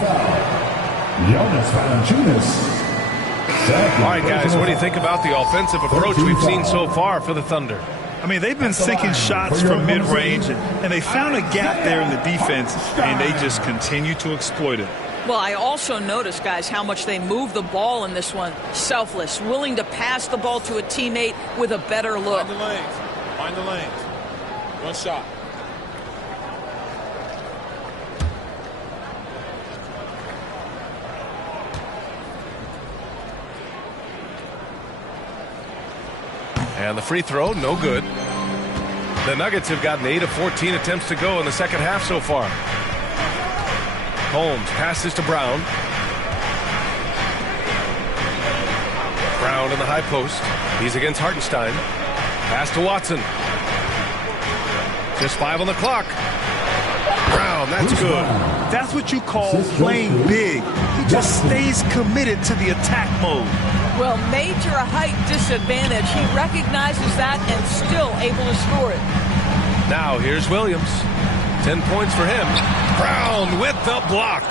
Jonas Valanciunas. All right, guys, what do you think about the offensive approach we've seen so far for the Thunder? I mean, they've been sinking shots from mid-range, and they found a gap there in the defense, and they just continue to exploit it. Well, I also noticed, guys, how much they move the ball in this one. Selfless, willing to pass the ball to a teammate with a better look. Find the lanes. Find the lanes. One shot. And the free throw, no good. The Nuggets have gotten 8 of 14 attempts to go in the second half so far. Holmes passes to Brown. Brown Brown in the high post. He's against Hartenstein. Pass to Watson. Just 5 on the clock. Brown, that's good. That's what you call playing big. He just stays committed to the attack mode. Well, major height disadvantage. He recognizes that and still able to score it. Now here's Williams. 10 points for him. Brown with the block.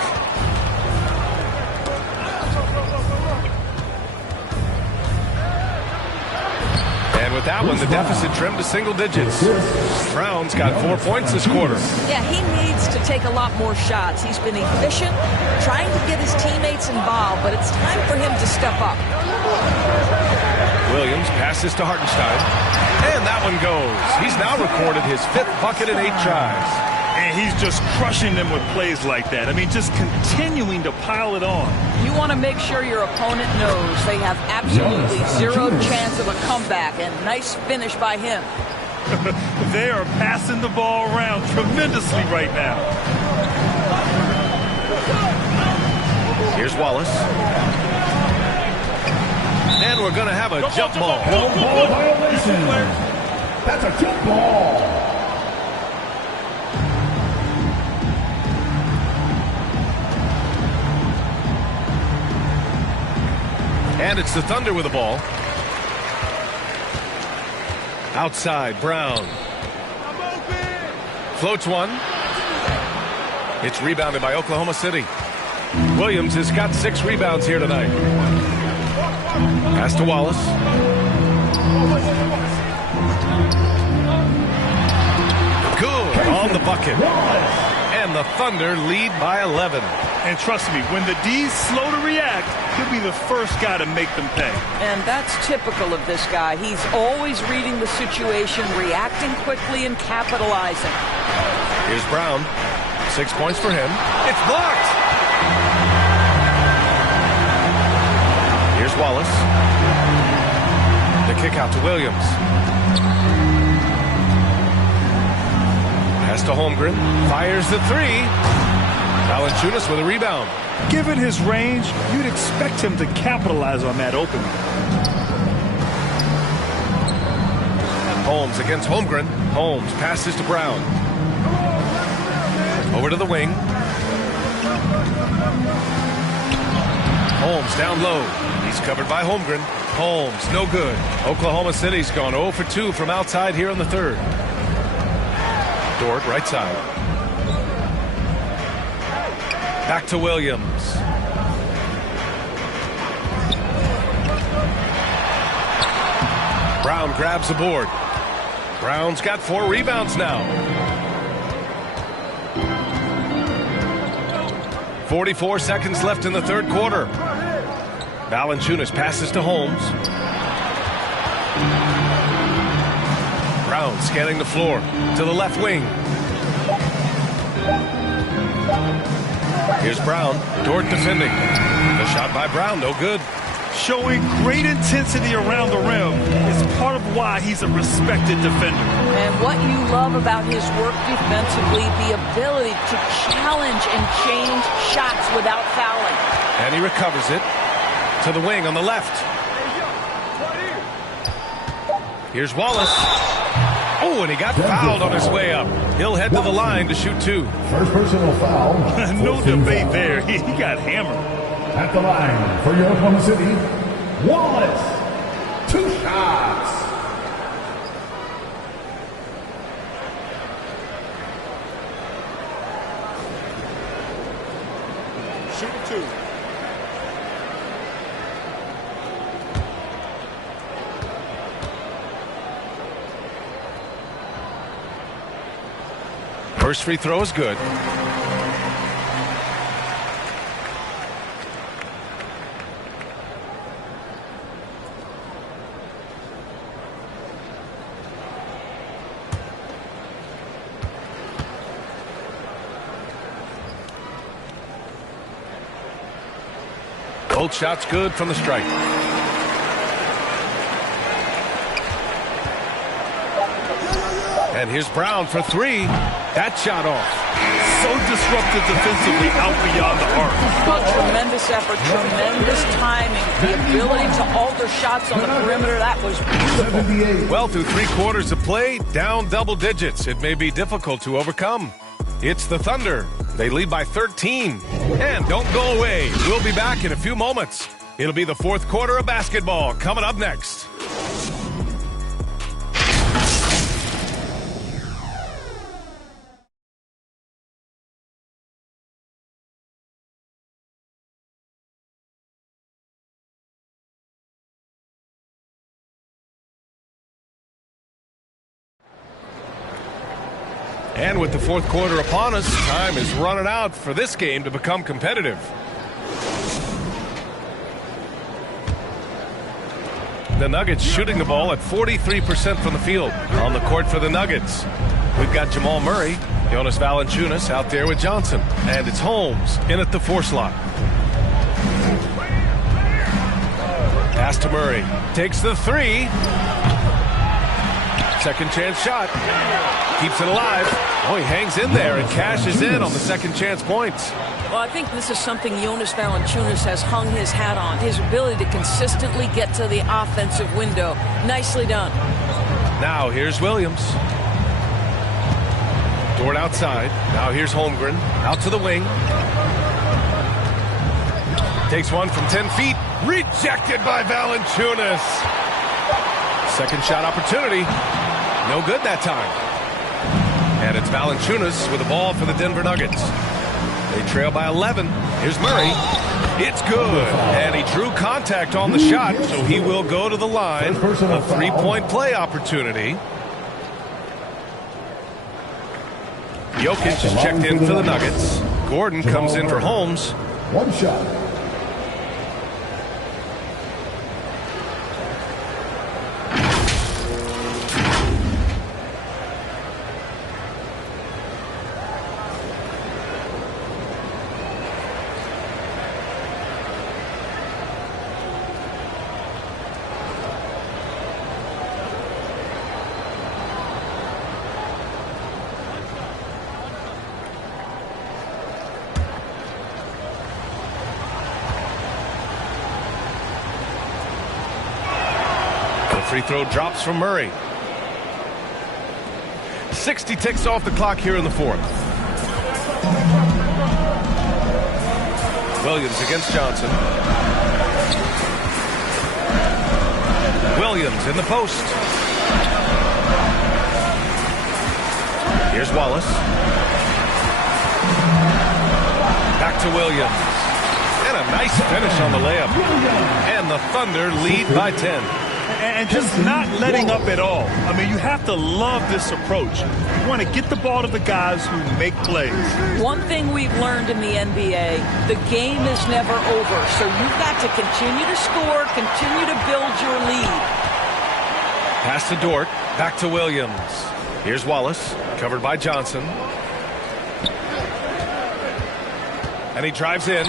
And with that one, the deficit trimmed to single digits. Brown's got 4 points this quarter. Yeah, he needs to take a lot more shots. He's been efficient, trying to get his teammates involved, but it's time for him to step up. Williams passes to Hartenstein. And that one goes. He's now recorded his 5th bucket in 8 tries. And he's just crushing them with plays like that. I mean, just continuing to pile it on. You want to make sure your opponent knows they have absolutely zero chance of a comeback, and nice finish by him. They are passing the ball around tremendously right now. Here's Wallace. And we're going to have a jump ball. Ball violation. That's a jump ball. And it's the Thunder with the ball. Outside, Brown. Floats one. It's rebounded by Oklahoma City. Williams has got 6 rebounds here tonight. Pass to Wallace. Good on the bucket. And the Thunder lead by 11. And trust me, when the D's slow to react, he'll be the first guy to make them pay. And that's typical of this guy. He's always reading the situation, reacting quickly, and capitalizing. Here's Brown. 6 points for him. It's blocked. Here's Wallace. The kick out to Williams. Pass to Holmgren. Fires the 3. Valanciunas with a rebound. Given his range, you'd expect him to capitalize on that opening. Holmes against Holmgren. Holmes passes to Brown. Over to the wing. Holmes down low. He's covered by Holmgren. Holmes, no good. Oklahoma City's gone 0 for 2 from outside here in the third. Dort, right side. Back to Williams. Brown grabs the board. Brown's got 4 rebounds now. 44 seconds left in the third quarter. Valanciunas passes to Holmes. Brown scanning the floor to the left wing. Here's Brown. Dort defending. The shot by Brown, no good. Showing great intensity around the rim is part of why he's a respected defender. And what you love about his work defensively, the ability to challenge and change shots without fouling. And he recovers it to the wing on the left. Here's Wallace. Oh, and he got fouled on his way up. He'll head to the line to shoot 2. First personal foul. No debate there. He got hammered. At the line for your Oklahoma City, Wallace. 2 shots. Shooting 2. First free throw is good. Both shots good from the strike. And here's Brown for 3. That shot off. So disruptive defensively out beyond the arc. Well, tremendous effort, tremendous timing. The ability to alter shots on the perimeter, that was beautiful. Well, through 3/4 of play, down double digits. It may be difficult to overcome. It's the Thunder. They lead by 13. And don't go away. We'll be back in a few moments. It'll be the 4th quarter of basketball coming up next. And with the 4th quarter upon us, time is running out for this game to become competitive. The Nuggets shooting the ball at 43% from the field. On the court for the Nuggets, we've got Jamal Murray, Jonas Valanciunas out there with Johnson. And it's Holmes in at the 4 slot. Pass to Murray. Takes the 3. Second chance shot. Keeps it alive. Oh, he hangs in there and cashes in on the second chance points. Well, I think this is something Jonas Valanciunas has hung his hat on. His ability to consistently get to the offensive window. Nicely done. Now here's Williams. Dort outside. Now here's Holmgren. Out to the wing. Takes one from 10 feet. Rejected by Valanciunas. Second shot opportunity. No good that time. And it's Valanciunas with the ball for the Denver Nuggets. They trail by 11. Here's Murray. It's good. And he drew contact on the shot, so he will go to the line. A 3-point play opportunity. Jokic is checked in for the Nuggets. Gordon comes in for Holmes. One shot. Free throw drops from Murray. 60 ticks off the clock here in the 4th. Williams against Johnson. Williams in the post. Here's Wallace. Back to Williams. And a nice finish on the layup. And the Thunder lead by 10. And just not letting up at all. I mean, you have to love this approach. You want to get the ball to the guys who make plays. One thing we've learned in the NBA, the game is never over. So you've got to continue to score, continue to build your lead. Pass to Dort, back to Williams. Here's Wallace, covered by Johnson. And he drives in.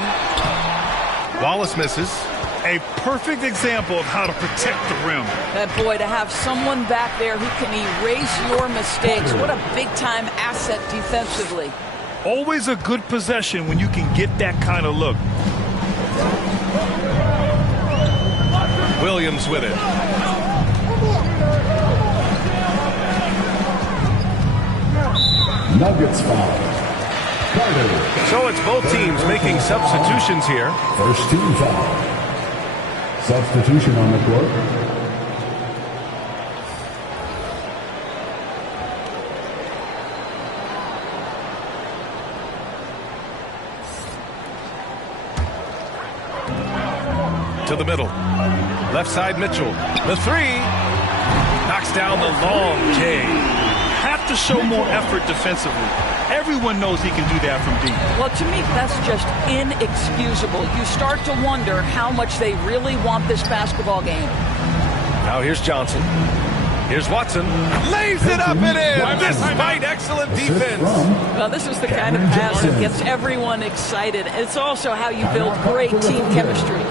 Wallace misses. A perfect example of how to protect the rim. That boy, to have someone back there who can erase your mistakes. What a big-time asset defensively. Always a good possession when you can get that kind of look. Williams with it. Nuggets foul. So it's both teams making substitutions here. First team foul. Substitution on the court. To the middle. Left side Mitchell. The 3. Knocks down the long J. Have to show more effort defensively. Everyone knows he can do that from deep. Well, to me, that's just inexcusable. You start to wonder how much they really want this basketball game. Now here's Johnson. Here's Watson. Lays it up and in despite excellent defense. Well, this is the kind of pass that gets everyone excited. It's also how you build great team chemistry.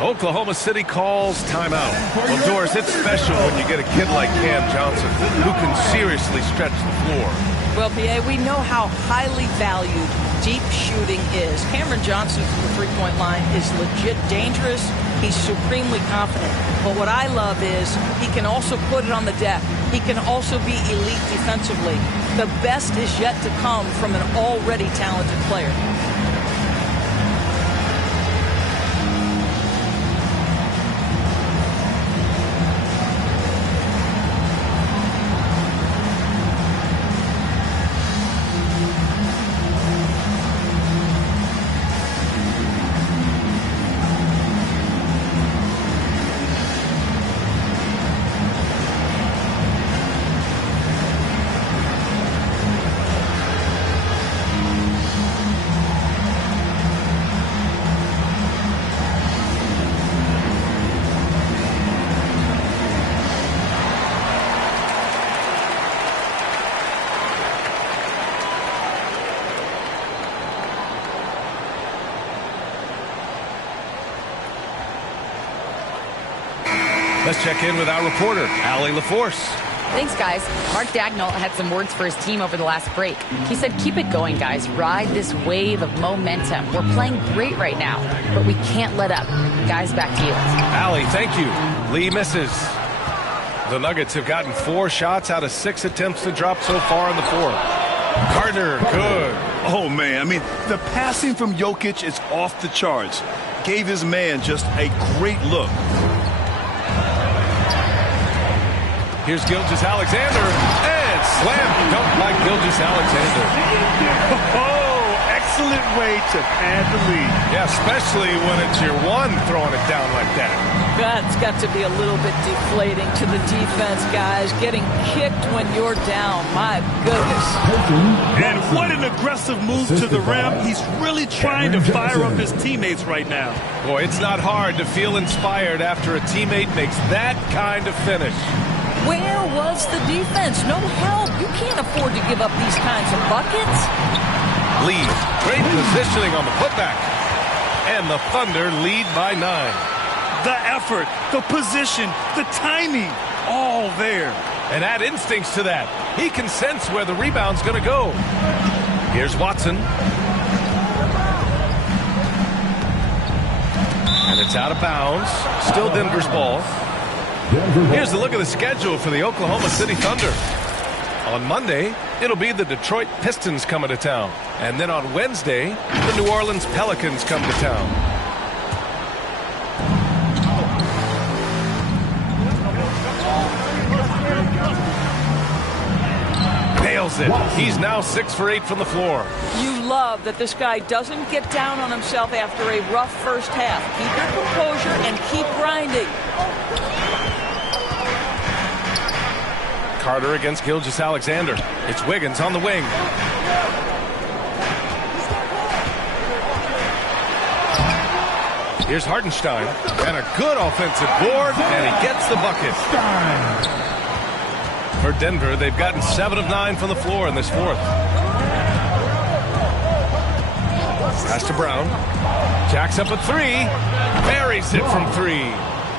Oklahoma City calls timeout. Well, Doris, it's special when you get a kid like Cam Johnson who can seriously stretch the floor. Well, B.A., we know how highly valued deep shooting is. Cameron Johnson from the three-point line is legit dangerous. He's supremely confident. But what I love is he can also put it on the deck. He can also be elite defensively. The best is yet to come from an already talented player. Let's check in with our reporter, Allie LaForce. Thanks, guys. Mark Dagnall had some words for his team over the last break. He said, keep it going, guys. Ride this wave of momentum. We're playing great right now, but we can't let up. Guys, back to you. Allie, thank you. Lee misses. The Nuggets have gotten 4 shots out of 6 attempts to drop so far in the fourth. Gardner, good. Oh, man. I mean, the passing from Jokic is off the charts. Gave his man just a great look. Here's Gilgeous-Alexander, and slam dunk by Gilgeous-Alexander. Oh, excellent way to pad the lead. Yeah, especially when it's your one throwing it down like that. That's got to be a little bit deflating to the defense, guys. Getting kicked when you're down. My goodness. And what an aggressive move to the rim. He's really trying to fire up his teammates right now. Boy, it's not hard to feel inspired after a teammate makes that kind of finish. Where was the defense? No help. You can't afford to give up these kinds of buckets. Lee, great positioning on the putback. And the Thunder lead by 9. The effort, the position, the timing, all there. And add instincts to that. He can sense where the rebound's going to go. Here's Watson. And it's out of bounds. Still Denver's ball. Here's a look at the schedule for the Oklahoma City Thunder. On Monday, it'll be the Detroit Pistons coming to town. And then on Wednesday, the New Orleans Pelicans come to town. Nails it. He's now 6 for 8 from the floor. You love that this guy doesn't get down on himself after a rough first half. Keep your composure and keep grinding. Carter against Gilgeous-Alexander. It's Wiggins on the wing. Here's Hartenstein. And a good offensive board, and he gets the bucket. For Denver, they've gotten 7 of 9 from the floor in this fourth. Pass to Brown. Jacks up a 3. Buries it from 3.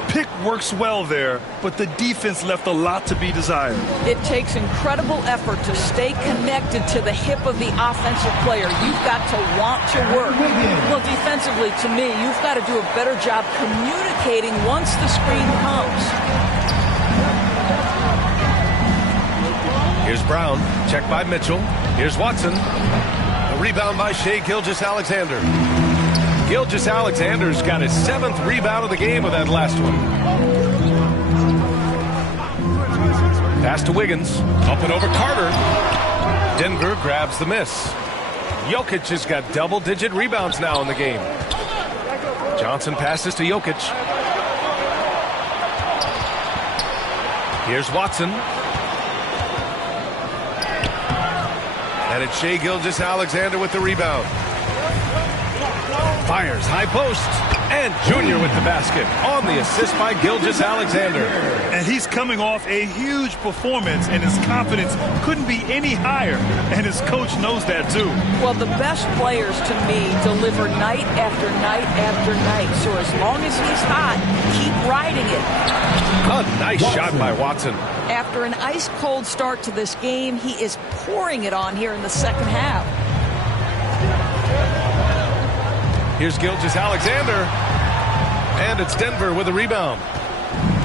Pick works well there, but the defense left a lot to be desired. It takes incredible effort to stay connected to the hip of the offensive player. You've got to want to work. Well, defensively, to me, you've got to do a better job communicating once the screen comes. Here's Brown. Check by Mitchell. Here's Watson. A rebound by Shai Gilgeous-Alexander. Gilgeous-Alexander's got his 7th rebound of the game with that last one. Pass to Wiggins. Up and over Carter. Denver grabs the miss. Jokic has got double-digit rebounds now in the game. Johnson passes to Jokic. Here's Watson. And it's Shai Gilgeous-Alexander with the rebound. Fires high post, and Junior with the basket on the assist by Gilgeous-Alexander. And he's coming off a huge performance, and his confidence couldn't be any higher. And his coach knows that, too. Well, the best players, to me, deliver night after night after night. So as long as he's hot, keep riding it. A nice shot by Watson. After an ice-cold start to this game, he is pouring it on here in the second half. Here's Gilgeous-Alexander. And it's Denver with a rebound.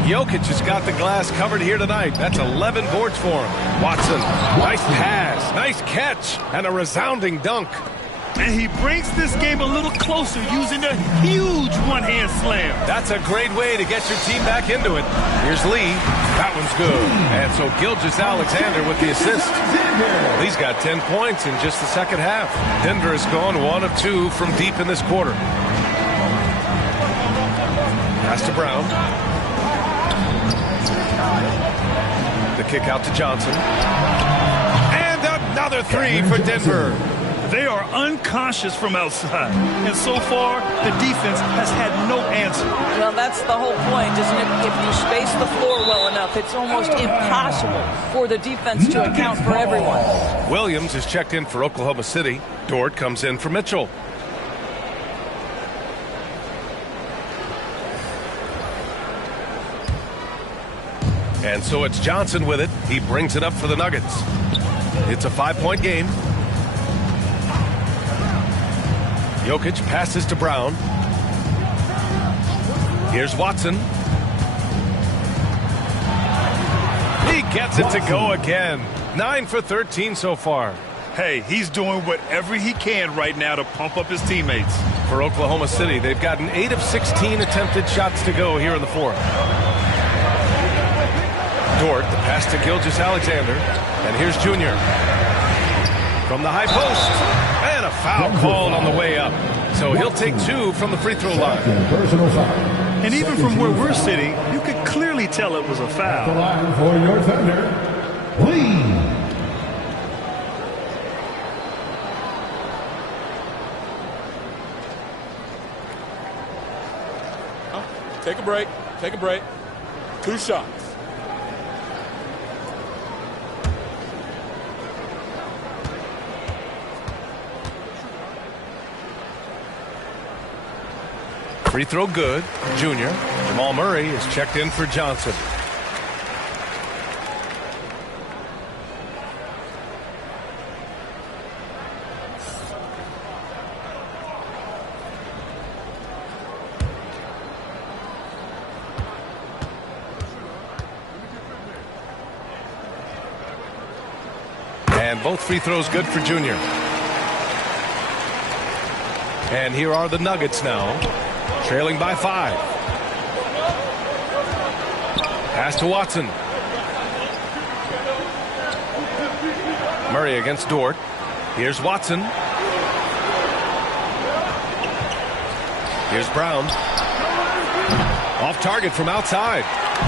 Jokic has got the glass covered here tonight. That's 11 boards for him. Watson, nice pass, nice catch, and a resounding dunk. And he brings this game a little closer using a huge one-hand slam. That's a great way to get your team back into it. Here's Lee. That one's good. And so Gilgeous-Alexander with the assist. Lee's got 10 points in just the second half. Denver has gone 1 of 2 from deep in this quarter. Pass to Brown. The kick out to Johnson. And another three for Denver. They are unconscious from outside. And so far, the defense has had no answer. Well, that's the whole point, isn't it? If you space the floor well enough, it's almost impossible for the defense to account for everyone. Williams is checked in for Oklahoma City. Dort comes in for Mitchell. And so it's Johnson with it. He brings it up for the Nuggets. It's a 5-point game. Jokic passes to Brown. Here's Watson. He gets it to go again. 9 for 13 so far. Hey, he's doing whatever he can right now to pump up his teammates. For Oklahoma City, they've gotten 8 of 16 attempted shots to go here in the fourth. Dort, the pass to Gilgeous-Alexander. And here's Junior. From the high post. And a foul called on the way up. So he'll take 2 from the free throw line. And even from where we're sitting, you could clearly tell it was a foul. The line for your Thunder, Lee. Take a break. Take a break. 2 shots. Free throw good. Junior. Jamal Murray is checked in for Johnson. And both free throws good for Junior. And here are the Nuggets now. Trailing by 5. Pass to Watson. Murray against Dort. Here's Watson. Here's Brown. Off target from outside.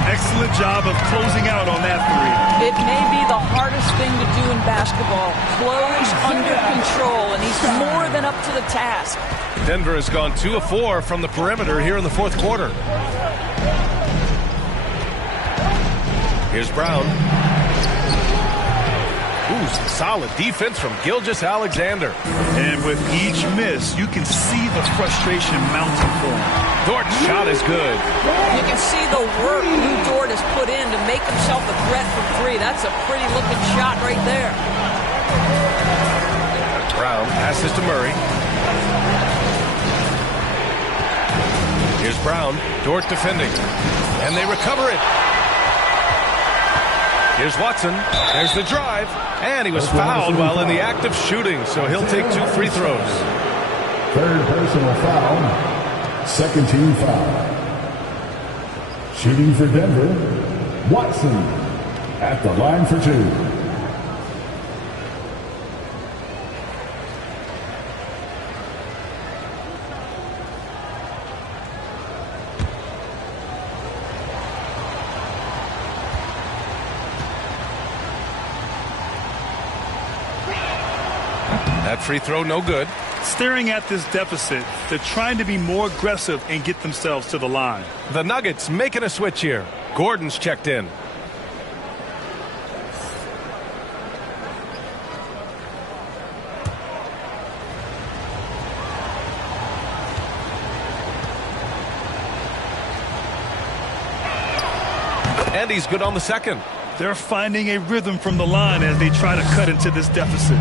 Excellent job of closing out on that three. It may be the hardest thing to do in basketball. Close under control, and he's more than up to the task. Denver has gone 2 of 4 from the perimeter here in the fourth quarter. Here's Brown. Ooh, some solid defense from Gilgeous-Alexander. And with each miss, you can see the frustration mounting for him. Dort's shot is good. You can see the work Lou Dort has put in to make himself a threat from 3. That's a pretty looking shot right there. Brown passes to Murray. Here's Brown. Dort defending. And they recover it. Here's Watson. There's the drive. And he was fouled while in the act of shooting, so he'll take 2 free throws. Third personal foul. Second team foul. Shooting for Denver, Watson at the line for 2. That free throw no good. Staring at this deficit, they're trying to be more aggressive and get themselves to the line. The Nuggets making a switch here. Gordon's checked in. And he's good on the second. They're finding a rhythm from the line as they try to cut into this deficit.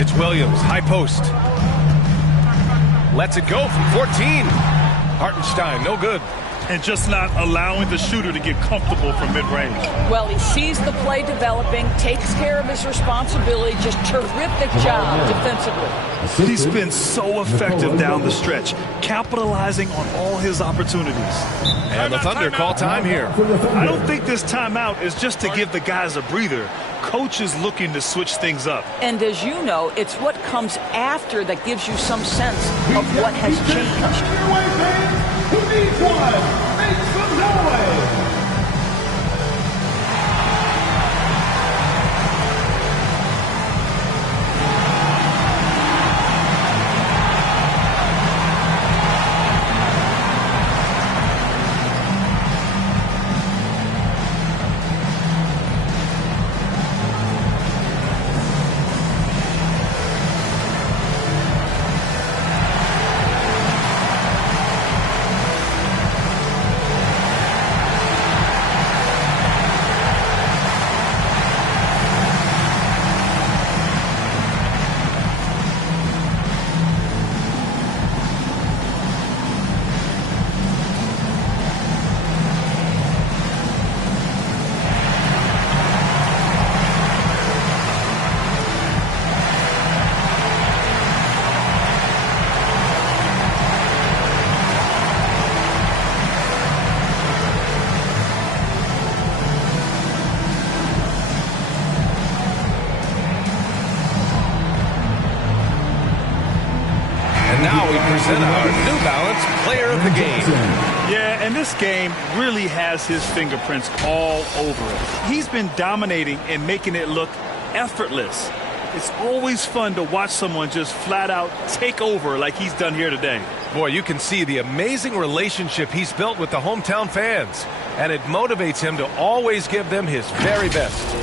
It's Williams, high post. Lets it go from 14. Hartenstein, no good. And just not allowing the shooter to get comfortable from mid-range. Well, he sees the play developing, takes care of his responsibility. Just terrific job defensively. He's been so effective down the stretch, capitalizing on all his opportunities. And the Thunder call time here. I don't think this timeout is just to give the guys a breather. Coach is looking to switch things up. And as you know, it's what comes after that gives you some sense of what has changed. Who needs one? Make some noise! Our New Balance Player of the Game. Yeah, and this game really has his fingerprints all over it. He's been dominating and making it look effortless. It's always fun to watch someone just flat out take over like he's done here today. Boy, you can see the amazing relationship he's built with the hometown fans, and it motivates him to always give them his very best.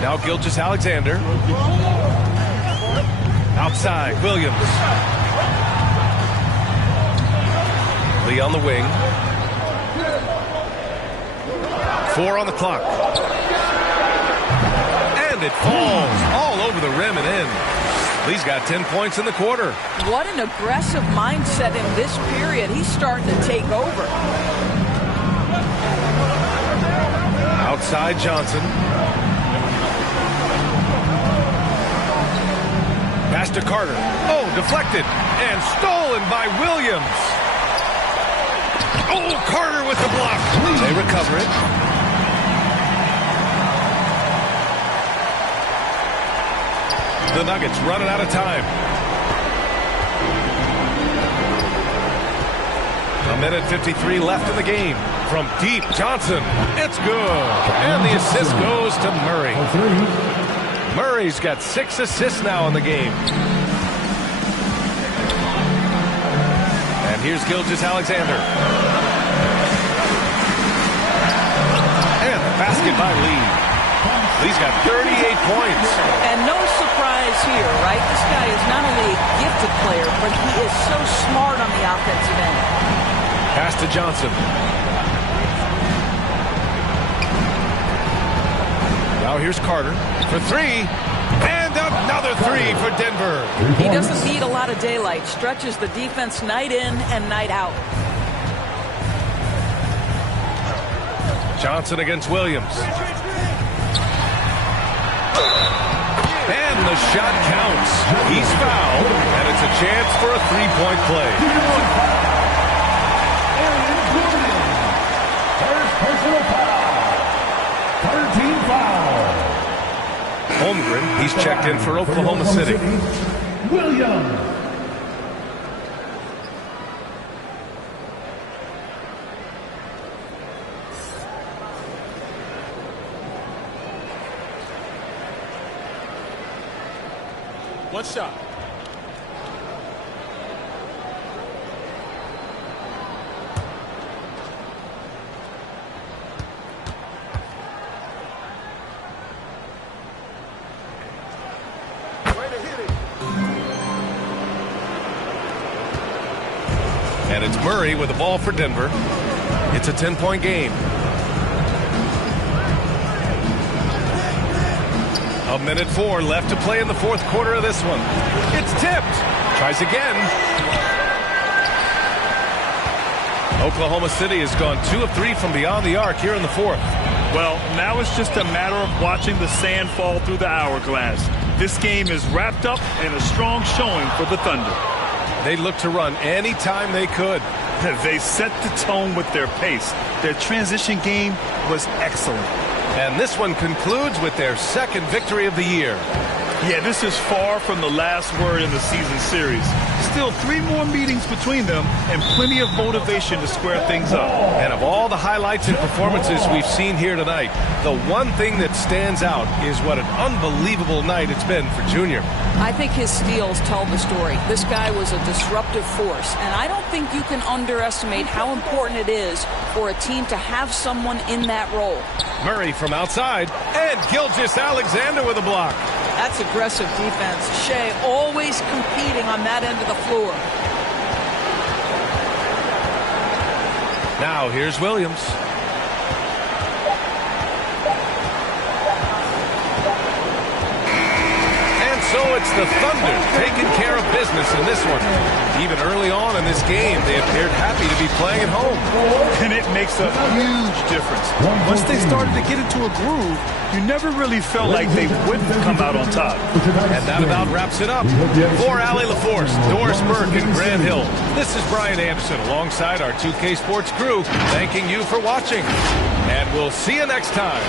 Now Gilgeous-Alexander. Outside, Williams. Lee on the wing. 4 on the clock. And it falls all over the rim and in. Lee's got 10 points in the quarter. What an aggressive mindset in this period. He's starting to take over. Outside, Johnson. Pass to Carter. Oh, deflected. And stolen by Williams. Oh, Carter with the block. They recover it. The Nuggets running out of time. 1:53 left in the game. From deep, Johnson. It's good. And the assist goes to Murray. Murray's got 6 assists now in the game. And here's Gilgeous-Alexander. And the basket by Lee. Lee's got 38 points. And no surprise here, right? This guy is not only a gifted player, but he is so smart on the offensive end. Pass to Johnson. Now here's Carter for 3. And another 3 for Denver. He doesn't need a lot of daylight. Stretches the defense night in and night out. Johnson against Williams. And the shot counts. He's fouled, and it's a chance for a 3-point play. First personal foul. 13 foul. Holmgren, he's checked in for Oklahoma City. Williams. One shot. And it's Murray with the ball for Denver. It's a 10-point game. A minute 4 left to play in the fourth quarter of this one. It's tipped. Tries again. Oklahoma City has gone 2 of 3 from beyond the arc here in the fourth. Well, now it's just a matter of watching the sand fall through the hourglass. This game is wrapped up in a strong showing for the Thunder. They looked to run any time they could. They set the tone with their pace. Their transition game was excellent. And this one concludes with their second victory of the year. Yeah, this is far from the last word in the season series. Still 3 more meetings between them and plenty of motivation to square things up. And of all the highlights and performances we've seen here tonight, the one thing that stands out is what an unbelievable night it's been for Junior. I think his steals tell the story. This guy was a disruptive force, and I don't think you can underestimate how important it is for a team to have someone in that role. Murray from outside, and Gilgeous-Alexander with a block. That's aggressive defense. Shea always competing on that end of the floor. Now here's Williams. And so it's the Thunder taking care of business in this one. Even early on in this game, they appeared happy to be playing at home. And it makes a huge difference. Once they started to get into a groove, you never really felt like they wouldn't come out on top. And that about wraps it up. For Allie LaForce, Doris Burke, and Grant Hill, this is Brian Anderson alongside our 2K Sports crew, thanking you for watching. And we'll see you next time.